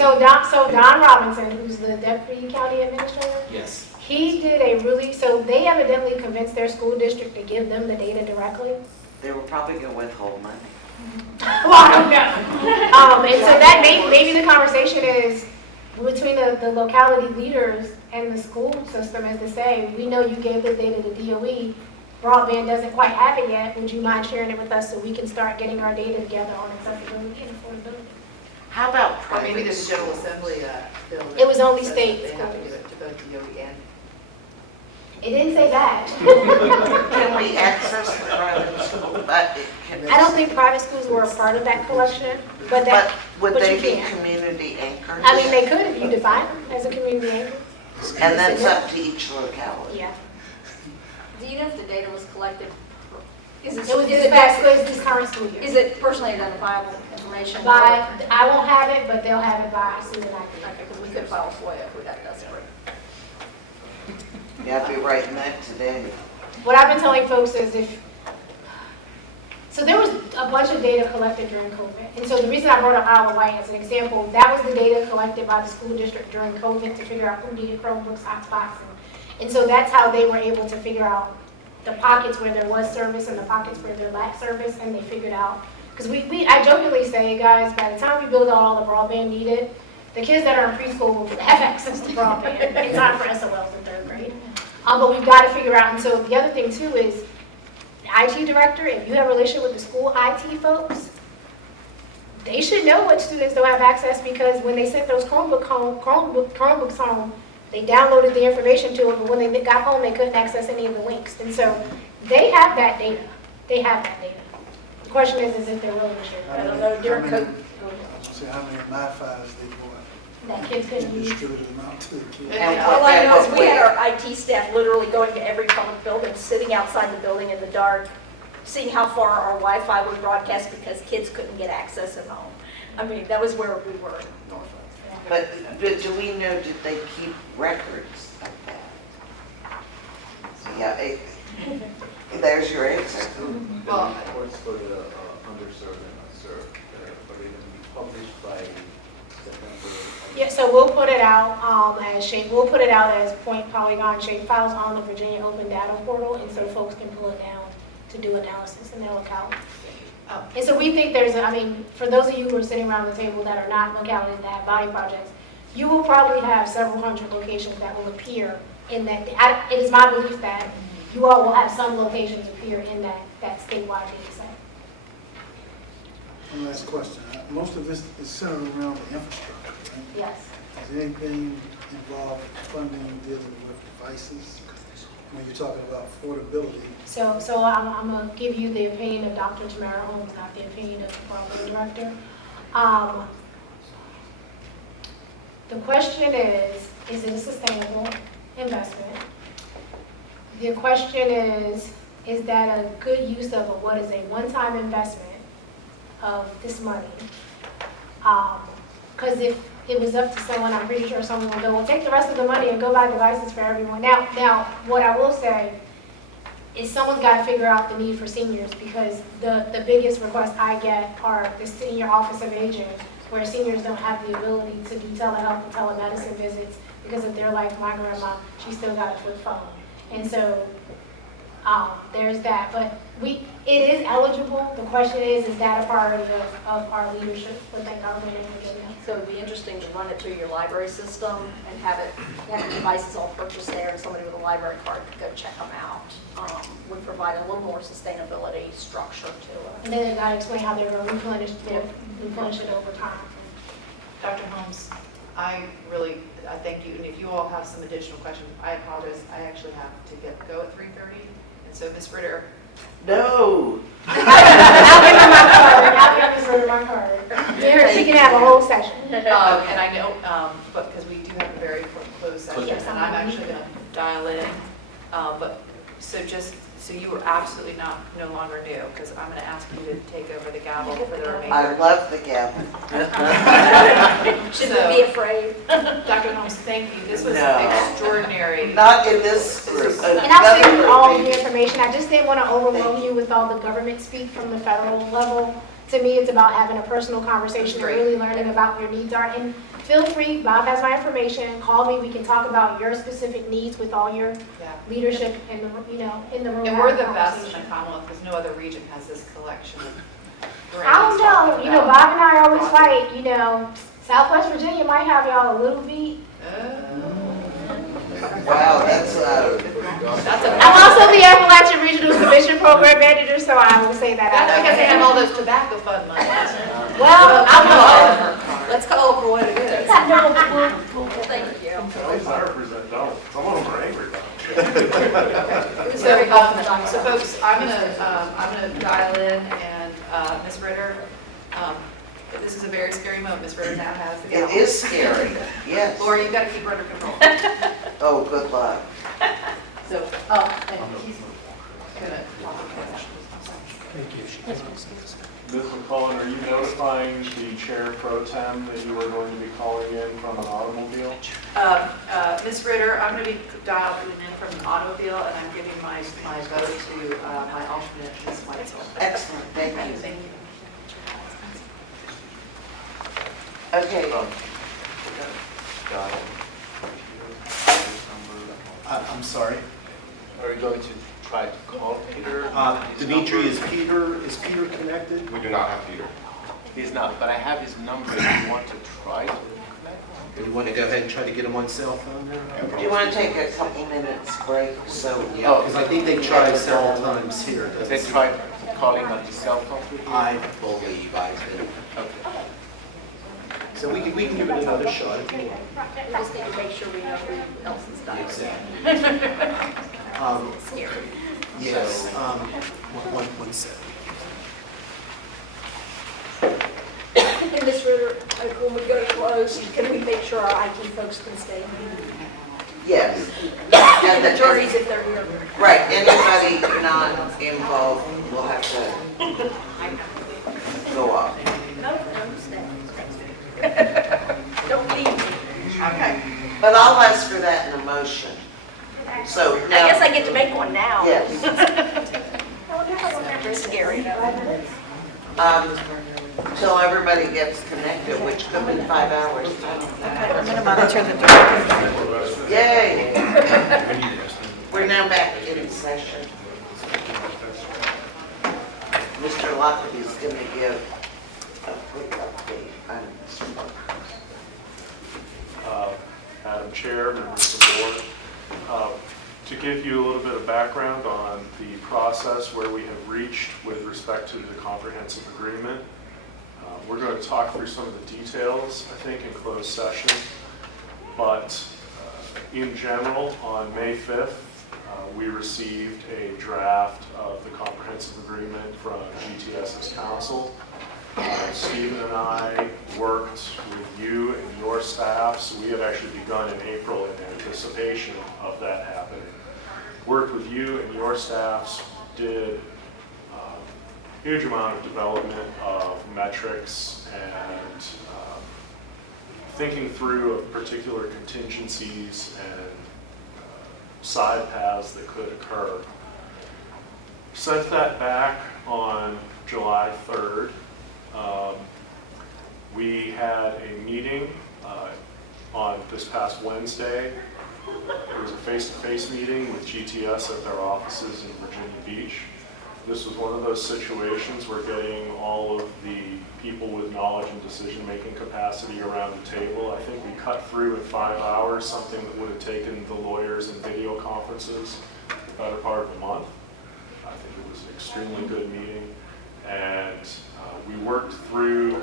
So Don Robinson, who's the deputy county administrator, Yes. he did a really, so they evidently convinced their school district to give them the data directly. They were probably going to withhold money. Well, I don't know. And so that maybe the conversation is between the locality leaders and the school system is to say, we know you gave the data to DOE, broadband doesn't quite have it yet, would you mind sharing it with us so we can start getting our data together on accessibility and affordability? How about Or private maybe there's a General schools? Assembly bill. It was only that says state that they have to schools. do it to both DOE and. It didn't say that. Can we access the private school? But it can. I don't think private schools were a part of that collection, but But that, would but they you be can. community anchors? I mean, they could if you define them as a community anchor. And that's up to each locality. Yeah. Do you know if the data was collected? Is it, It was is this it, past, it was this current school year. is it personally identifiable information? By, I won't have it, but they'll have it by soon as I can. Okay, because we could file FOIA if we got desperate. Yeah, I'll be writing that today. What I've been telling folks is so there was a bunch of data collected during COVID. And so the reason I brought up Isle of Wight as an example, that was the data collected by the school district during COVID to figure out who needed Chromebooks, hotspots. And so that's how they were able to figure out the pockets where there was service and the pockets where there lacked service, and they figured out, because I jokingly say, guys, by the time we build out all the broadband needed, the kids that are in preschool will have access to broadband in time for SOLs in 3rd grade. But we've got to figure out, and so the other thing too is, the IT director, if you have a relationship with the school IT folks, they should know what students don't have access, because when they sent those Chromebooks home, they downloaded the information to them, but when they got home, they couldn't access any of the links. And so they have that data. They have that data. The question is if they're willing to share it. I don't know, during COVID. See how many MiFi's they bought. that kids couldn't use. Distributed them out to the kids. And All I know is what we had way? our IT staff literally going to every public building, sitting outside the building in the dark, seeing how far our Wi-Fi would broadcast because kids couldn't get access at home. I mean, that was where we were in Norfolk. But do we know, did they keep records of that? Yeah, there's your answer. Well, Reports for the underserved and unserved, are they going to be published by September? Yeah, so we'll put it out as shape, we'll put it out as point polygon shape files on the Virginia Open Data Portal, and so folks can pull it down to do analysis in their locality. And so we think there's, I mean, for those of you who are sitting around the table that are not localities that have body projects, you will probably have several hundred locations that will appear in that. It is my belief that you all will have some locations appear in that statewide data set. One last question. Most of this is centered around the infrastructure, right? Yes. Is anything involved with funding dealing with devices? When you're talking about affordability, So I'm going to give you the opinion of Dr. Tamara Holmes, not the opinion of the program director. The question is it a sustainable investment? The question is that a good use of what is a one-time investment of this money? Because if it was up to someone, I'm pretty sure someone would go, well, take the rest of the money and go buy devices for everyone. Now, what I will say is someone's got to figure out the need for seniors, because the biggest requests I get are the senior office of aging, where seniors don't have the ability to do telehealth and telemedicine visits because if they're like my grandma, she still got a flip phone. And so there's that. But it is eligible. The question is that a priority of our leadership within government in Virginia? So it'd be interesting to run it through your library system and have the devices all purchased there, and somebody with a library card could go check them out. Would provide a little more sustainability structure to it. And then they got to explain how they're going to replenish it over time. Dr. Holmes, I thank you, and if you all have some additional questions, I apologize, I actually have to go at 3:30, and so Ms. Ritter. No. I'll give her my card. I'll give her my card. She can have a whole session. And I know, but because we do have a very closed session, Yes. and I'm actually going to dial in, but so you were absolutely no longer new, because I'm going to ask you to take over the gavel for the remainder. I love the gavel. Shouldn't be afraid. Dr. Holmes, thank you. This was No. extraordinary. Not in this group. And I'll send you all the information. I just didn't want to overwhelm you with all the government speak from the federal level. To me, it's about having a personal conversation and really learning about what your needs are. And feel free, Bob has my information, call me, we can talk about your specific needs with all your leadership in the room. And we're the best in the Commonwealth, because no other region has this collection of brains. I don't know, Bob and I always fight, Southwest Virginia might have y'all a little beat. Wow, that's I'm also the Appalachian Regional Commission Program Manager, so I will say that. That's because they have all those tobacco fund money. Well, Let's call it for what it is. Thank you. At least I represent don't. Some of them are angry about it. So folks, I'm gonna dial in, and Ms. Ritter, this is a very scary moment. Ms. Ritter now has the gavel. It is scary, yes. Laura, you've got to keep her under control. Oh, good luck. So, and he's gonna talk about that. Ms. McCullen, are you notifying the chair pro tem that you are going to be calling in from an automobile? Ms. Ritter, I'm going to be dialed in from an automobile, and I'm giving my vote to my alternate, Ms. Weitzel. Excellent, thank you. Thank you. Okay, I'm sorry. Are you going to try to call Peter? Dimitri, is Peter connected? We do not have Peter. He's not, but I have his number if you want to try to connect. You want to go ahead and try to get him on cell phone there? do you want to take a couple minutes break, so? Yeah, because I think they've tried several times here. Have they tried calling on the cell phone with you? I believe I've been. Okay. So we can give it another shot if you want. We just need to make sure we know who else is dying. Exactly. Scary. Yes, one second. And Ms. Ritter, when we go to close, can we make sure our IT folks can stay? Yes. And the attorneys if they're here. Right, anybody not involved will have to go off. No, don't leave me. Okay. But I'll ask for that in a motion. So I now. guess I get to make one now. Yes. It's scary though. Till everybody gets connected, which could be 5 hours. I'm going to monitor the door. Yay. We're now back in session. Mr. Lockley is going to give a quick update on this. Madam Chair, members of the board, to give you a little bit of background on the process where we have reached with respect to the comprehensive agreement. We're going to talk through some of the details, I think, in closed session, but in general, on May 5th, we received a draft of the comprehensive agreement from GTS's council. Stephen and I worked with you and your staff, so we had actually begun in April in anticipation of that happening. Worked with you and your staffs, did a huge amount of development of metrics and thinking through particular contingencies and side paths that could occur. Sent that back on July 3rd. We had a meeting on this past Wednesday. It was a face-to-face meeting with GTS at their offices in Virginia Beach. This was one of those situations where getting all of the people with knowledge and decision-making capacity around the table, I think we cut through in 5 hours something that would have taken the lawyers and video conferences the better part of a month. I think it was an extremely good meeting. And we worked through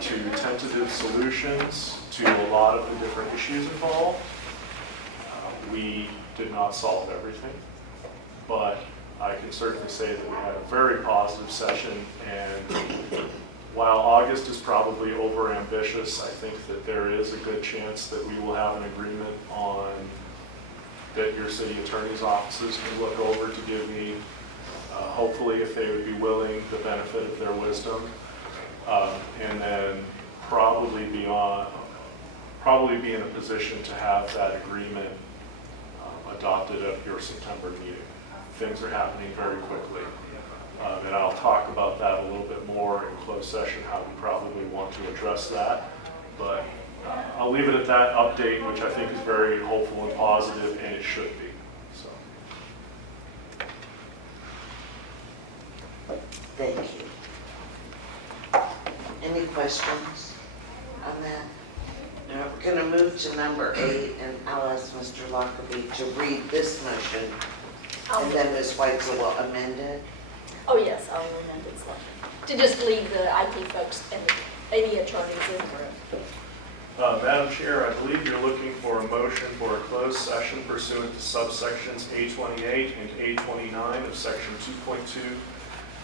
to tentative solutions to a lot of the different issues involved. We did not solve everything, but I can certainly say that we had a very positive session, and while August is probably overambitious, I think that there is a good chance that we will have an agreement on that your city attorney's offices can look over to give me, hopefully if they would be willing, the benefit of their wisdom, and then probably be in a position to have that agreement adopted at your September meeting. Things are happening very quickly. And I'll talk about that a little bit more in closed session, how we probably want to address that. But I'll leave it at that update, which I think is very hopeful and positive, and it should be. So. Thank you. Any questions on that? Now, we're going to move to number 8, and I'll ask Mr. Lockerbie to read this motion, and then Ms. Weitzel will amend it. Oh, yes, I'll amend it slightly. To just leave the IT folks and any attorneys in the room. Madam Chair, I believe you're looking for a motion for a closed session pursuant to subsections A28 and A29 of section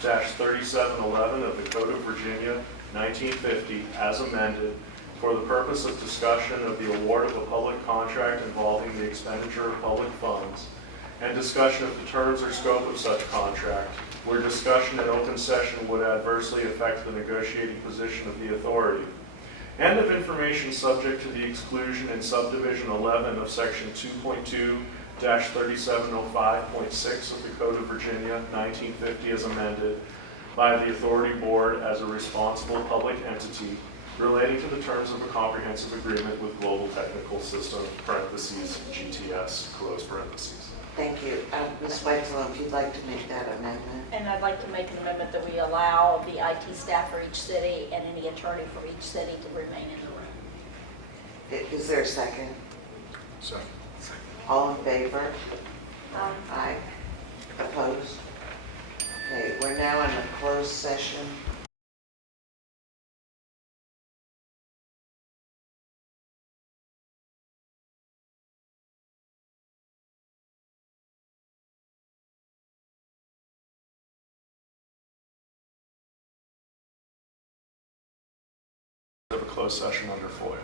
2.2-3711 of the Code of Virginia, 1950, as amended, for the purpose of discussion of the award of a public contract involving the expenditure of public funds, and discussion of the terms or scope of such contract, where discussion in open session would adversely affect the negotiating position of the authority, and of information subject to the exclusion in subdivision 11 of section 2.2-3705.6 of the Code of Virginia, 1950, as amended, by the authority board as a responsible public entity relating to the terms of a comprehensive agreement with Global Technical System, parentheses, GTS, close parentheses. Thank you. Ms. Weitzel, if you'd like to make that amendment. And I'd like to make an amendment that we allow the IT staff for each city and any attorney for each city to remain in the room. Is there a second? Second. All in favor? Aye. Opposed? Okay, we're now in a closed session. closed session under FOIA.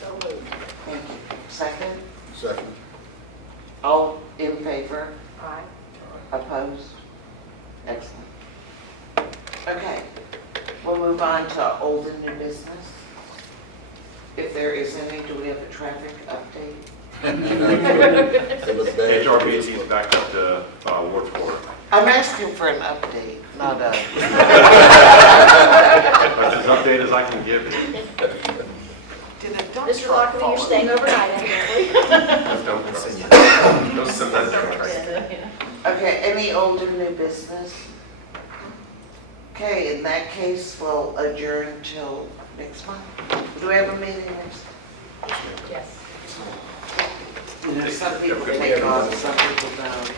So moved. Thank you. Second? Second. All in favor? Aye. Opposed? Excellent. Okay, we'll move on to old and new business. If there is any, do we have a traffic update? HRBC is back up to Ward's Court. I'm asking for an update, not a... That's as updated as I can give you. Did a dump Mr. truck Lockley, fall you're in? staying overnight, evidently. Those sometimes trucks. Okay, any old and new business? Okay, in that case, we'll adjourn till next month. Do we have a meeting next? Yes. You know, some people take off, some people don't.